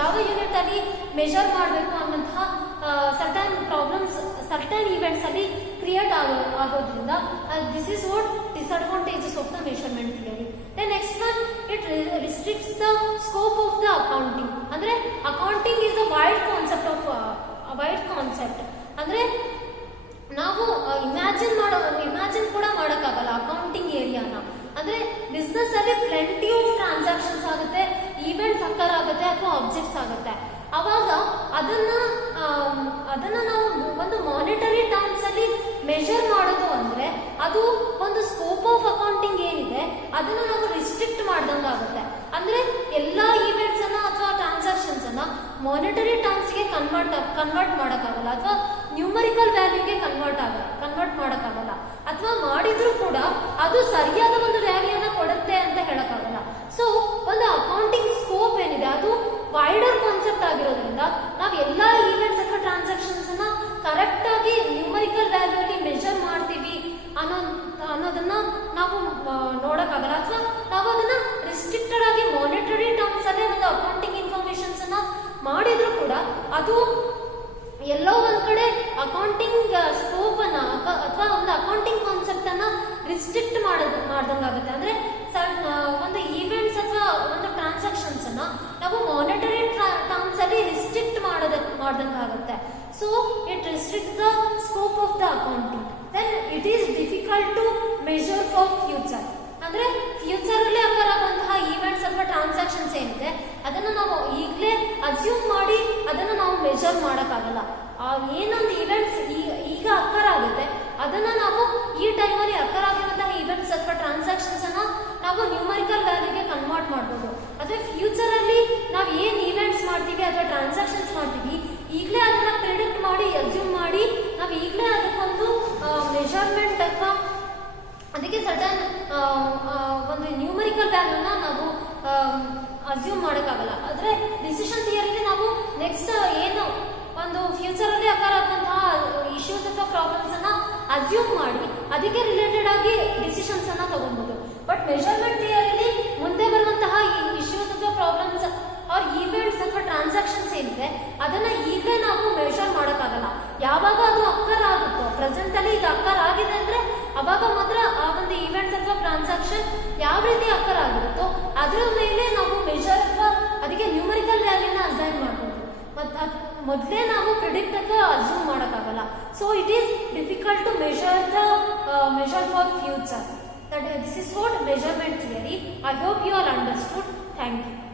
ಯಾವ ಯೂನಿಟ್ ಅಲ್ಲಿ ಮೆಷರ್ ಮಾಡಬೇಕು ಅನ್ನೋಂತಹ ಸರ್ಟನ್ ಪ್ರಾಬ್ಲಮ್ಸ್ ಸರ್ಟನ್ ಈವೆಂಟ್ಸ್ ಅಲ್ಲಿ ಕ್ರಿಯೇಟ್ ಆಗೋದ್ರಿಂದ this is what disadvantages of the measurement theory. Next one, it restricts the scope of the accounting. ಅಂದ್ರೆ accounting is a wide concept. ಅಂದ್ರೆ ನಾವು ಇಮ್ಯಾಜಿನ್ ಕೂಡ ಮಾಡೋಕ್ಕಾಗಲ್ಲ ಅಕೌಂಟಿಂಗ್ ಏರಿಯಾನ. ಅಂದ್ರೆ ಬಿಸ್ನೆಸ್ ಅಲ್ಲಿ ಪ್ಲೆಂಟಿ ಆಫ್ ಟ್ರಾನ್ಸಾಕ್ಷನ್ಸ್ ಆಗುತ್ತೆ, ಈವೆಂಟ್ಸ್ ಅಕ್ಕರ್ ಆಗುತ್ತೆ ಅಥವಾ ಆಬ್ಜೆಕ್ಟ್ಸ್ ಆಗುತ್ತೆ. ಅವಾಗ ಅದನ್ನ ನಾವು ಒಂದು ಮಾನಿಟರಿ ಟರ್ಮ್ಸ್ ಅಲ್ಲಿ ಮೆಷರ್ ಮಾಡೋದು ಅಂದ್ರೆ ಅದು ಒಂದು ಸ್ಕೋಪ್ ಆಫ್ ಅಕೌಂಟಿಂಗ್ ಏನಿದೆ ಅದನ್ನ ನಾವು ರಿಸ್ಟ್ರಿಕ್ಟ್ ಮಾಡ್ದಂಗಾಗುತ್ತೆ. ಅಂದ್ರೆ ಎಲ್ಲಾ ಈವೆಂಟ್ಸ್ ಅನ್ನ ಅಥವಾ ಟ್ರಾನ್ಸಾಕ್ಷನ್ಸ್ ಅನ್ನ ಮಾನಿಟರಿ ಟರ್ಮ್ಸ್ ಗೆ ಕನ್ವರ್ಟ್ ಮಾಡಕ್ಕಾಗಲ್ಲ ಅಥವಾ ನ್ಯೂಮರಿಕಲ್ ವ್ಯಾಲ್ಯೂಗೆ ಕನ್ವರ್ಟ್ ಮಾಡಕ್ಕಾಗಲ್ಲ, ಅಥವಾ ಮಾಡಿದ್ರು ಕೂಡ ಅದು ಸರಿಯಾದ ಒಂದು ವ್ಯಾಲ್ಯೂನ ಕೊಡುತ್ತೆ ಅಂತ ಹೇಳಕ್ಕಾಗಲ್ಲ. ಸೊ ಒಂದು ಅಕೌಂಟಿಂಗ್ ಸ್ಕೋಪ್ ಏನಿದೆ ಅದು ವೈಡರ್ ಕಾನ್ಸೆಪ್ಟ್ ಆಗಿರೋದ್ರಿಂದ ನಾವು ಎಲ್ಲಾ ಈವೆಂಟ್ಸ್ ಅಥವಾ ಟ್ರಾನ್ಸಾಕ್ಷನ್ಸ್ ಅನ್ನ ಕರೆಕ್ಟ್ ಆಗಿ ನ್ಯೂಮರಿಕಲ್ ವ್ಯಾಲ್ಯೂ ಅಲ್ಲಿ ಮೆಷರ್ ಮಾಡ್ತೀವಿ ಅನ್ನೋದನ್ನ ನಾವು ನೋಡಕ್ಕಾಗಲ್ಲ, ಅಥವಾ ನಾವು ಅದನ್ನ ರಿಸ್ಟ್ರಿಕ್ಟೆಡ್ ಆಗಿ ಮಾನಿಟರಿ ಟರ್ಮ್ಸ್ ಅಲ್ಲೇ ಒಂದು ಅಕೌಂಟಿಂಗ್ ಇನ್ಫಾರ್ಮೇಶನ್ಸ್ ಅನ್ನ ಮಾಡಿದ್ರು ಕೂಡ ಅದು ಎಲ್ಲೋ ಒಂದ್ ಕಡೆ ಅಕೌಂಟಿಂಗ್ ಸ್ಕೋಪ್ ಅನ್ನ ಅಥವಾ ಒಂದು ಅಕೌಂಟಿಂಗ್ ಕಾನ್ಸೆಪ್ಟ್ ಅನ್ನ ರಿಸ್ಟ್ರಿಕ್ಟ್ ಮಾಡ್ದಂಗಾಗುತ್ತೆ. ಅಂದ್ರೆ ಒಂದು ಈವೆಂಟ್ಸ್ ಅಥವಾ ಒಂದು ಟ್ರಾನ್ಸಾಕ್ಷನ್ಸ್ ಅನ್ನ ನಾವು ಮಾನಿಟರಿ ಟರ್ಮ್ಸ್ ಅಲ್ಲಿ ರಿಸ್ಟ್ರಿಕ್ಟ್ ಮಾಡ್ದಂಗಾಗುತ್ತೆ. So it restrict the scope of the accounting. Then it is difficult to measure for future. ಅಂದ್ರೆ ಫ್ಯೂಚರ್ ಅಲ್ಲಿ ಅಕ್ಕರ್ ಆಗುವಂತಹ ಈವೆಂಟ್ಸ್ ಅಥವಾ ಟ್ರಾನ್ಸಾಕ್ಷನ್ಸ್ ಏನಿದೆ ಅದನ್ನ ನಾವು ಈಗಲೇ ಅಸ್ಯೂಮ್ ಮಾಡಿ ಅದನ್ನ ನಾವು ಮೆಷರ್ ಮಾಡಕ್ಕಾಗಲ್ಲ. ಏನೊಂದು ಈವೆಂಟ್ಸ್ ಈಗ ಅಕ್ಕರ್ ಆಗುತ್ತೆ ಅದನ್ನ ನಾವು ಈ ಟೈಮಲ್ಲಿ ಅಕ್ಕರ್ ಆಗಿರುವಂತಹ ಈವೆಂಟ್ಸ್ ಅಥವಾ ಟ್ರಾನ್ಸಾಕ್ಷನ್ಸ್ ಅನ್ನ ನಾವು ನ್ಯೂಮರಿಕಲ್ ವ್ಯಾಲ್ಯೂಗೆ ಕನ್ವರ್ಟ್ ಮಾಡ್ಬೋದು. ಆದ್ರೆ ಫ್ಯೂಚರ್ ಅಲ್ಲಿ ನಾವು ಏನ್ ಈವೆಂಟ್ಸ್ ಮಾಡ್ತೀವಿ ಅಥವಾ ಟ್ರಾನ್ಸಾಕ್ಷನ್ಸ್ ಮಾಡ್ತೀವಿ ಈಗಲೇ ಅದನ್ನ ಪ್ರಿಡಿಕ್ಟ್ ಮಾಡಿ ಅಸ್ಯೂಮ್ ಮಾಡಿ ನಾವು ಈಗಲೇ ಅದಕ್ಕೊಂದು ಮೆಷರ್ಮೆಂಟ್ ಅಥವಾ ಅದಕ್ಕೆ ಸಡನ್ ಒಂದು ನ್ಯೂಮರಿಕಲ್ ವ್ಯಾಲ್ಯೂನ ನಾವು ಅಸ್ಯೂಮ್ ಮಾಡೋಕ್ಕಾಗಲ್ಲ. ಆದ್ರೆ ಡಿಸಿಷನ್ ಥಿಯರಿಲಿ ನಾವು ನೆಕ್ಸ್ಟ್ ಏನು ಒಂದು ಫ್ಯೂಚರ್ ಅಲ್ಲಿ ಅಕ್ಕರ್ ಆಗುವಂತಹ ಇಶ್ಯೂಸ್ ಅಥವಾ ಪ್ರಾಬ್ಲಮ್ಸ್ ಅನ್ನ ಅಸ್ಯೂಮ್ ಮಾಡಿ ಅದಕ್ಕೆ ರಿಲೇಟೆಡ್ ಆಗಿ ಡಿಸಿಷನ್ಸ್ ಅನ್ನ ತಗೊಬಹುದು. ಬಟ್ ಮೆಷರ್ಮೆಂಟ್ ಥಿಯರಿಲಿ ಮುಂದೆ ಬರುವಂತಹ ಇಶ್ಯೂಸ್ ಅಥವಾ ಪ್ರಾಬ್ಲಮ್ಸ್ ಆರ್ ಈವೆಂಟ್ಸ್ ಅಥವಾ ಟ್ರಾನ್ಸಾಕ್ಷನ್ಸ್ ಏನಿದೆ ಅದನ್ನ ಈಗಲೇ ನಾವು ಮೆಷರ್ ಮಾಡೋಕ್ಕಾಗಲ್ಲ. ಯಾವಾಗ ಅದು ಅಕ್ಕರ್ ಆಗುತ್ತೋ, ಪ್ರೆಸೆಂಟ್ ಅಲ್ಲಿ ಇದು ಅಕ್ಕರ್ ಆಗಿದೆ ಅಂದ್ರೆ ಅವಾಗ ಮಾತ್ರ ಆ ಒಂದು ಈವೆಂಟ್ಸ್ ಅಥವಾ ಟ್ರಾನ್ಸಾಕ್ಷನ್ ಯಾವ ರೀತಿ ಅಕ್ಕರ್ ಆಗಿರುತ್ತೋ ಅದರ ಮೇಲೆ ನಾವು ಮೆಷರ್ ಅಥವಾ ಅದಕ್ಕೆ ನ್ಯೂಮರಿಕಲ್ ವ್ಯಾಲ್ಯೂನ ಅಸೈನ್ ಮಾಡಬಹುದು. ಮೊದಲೇ ನಾವು ಪ್ರಿಡಿಕ್ಟ್ ಅಥವಾ ಅಸ್ಯೂಮ್ ಮಾಡೋಕ್ಕಾಗಲ್ಲ. So it is difficult to measure for future. This is what measurement theory. I hope you all understood. Thank you.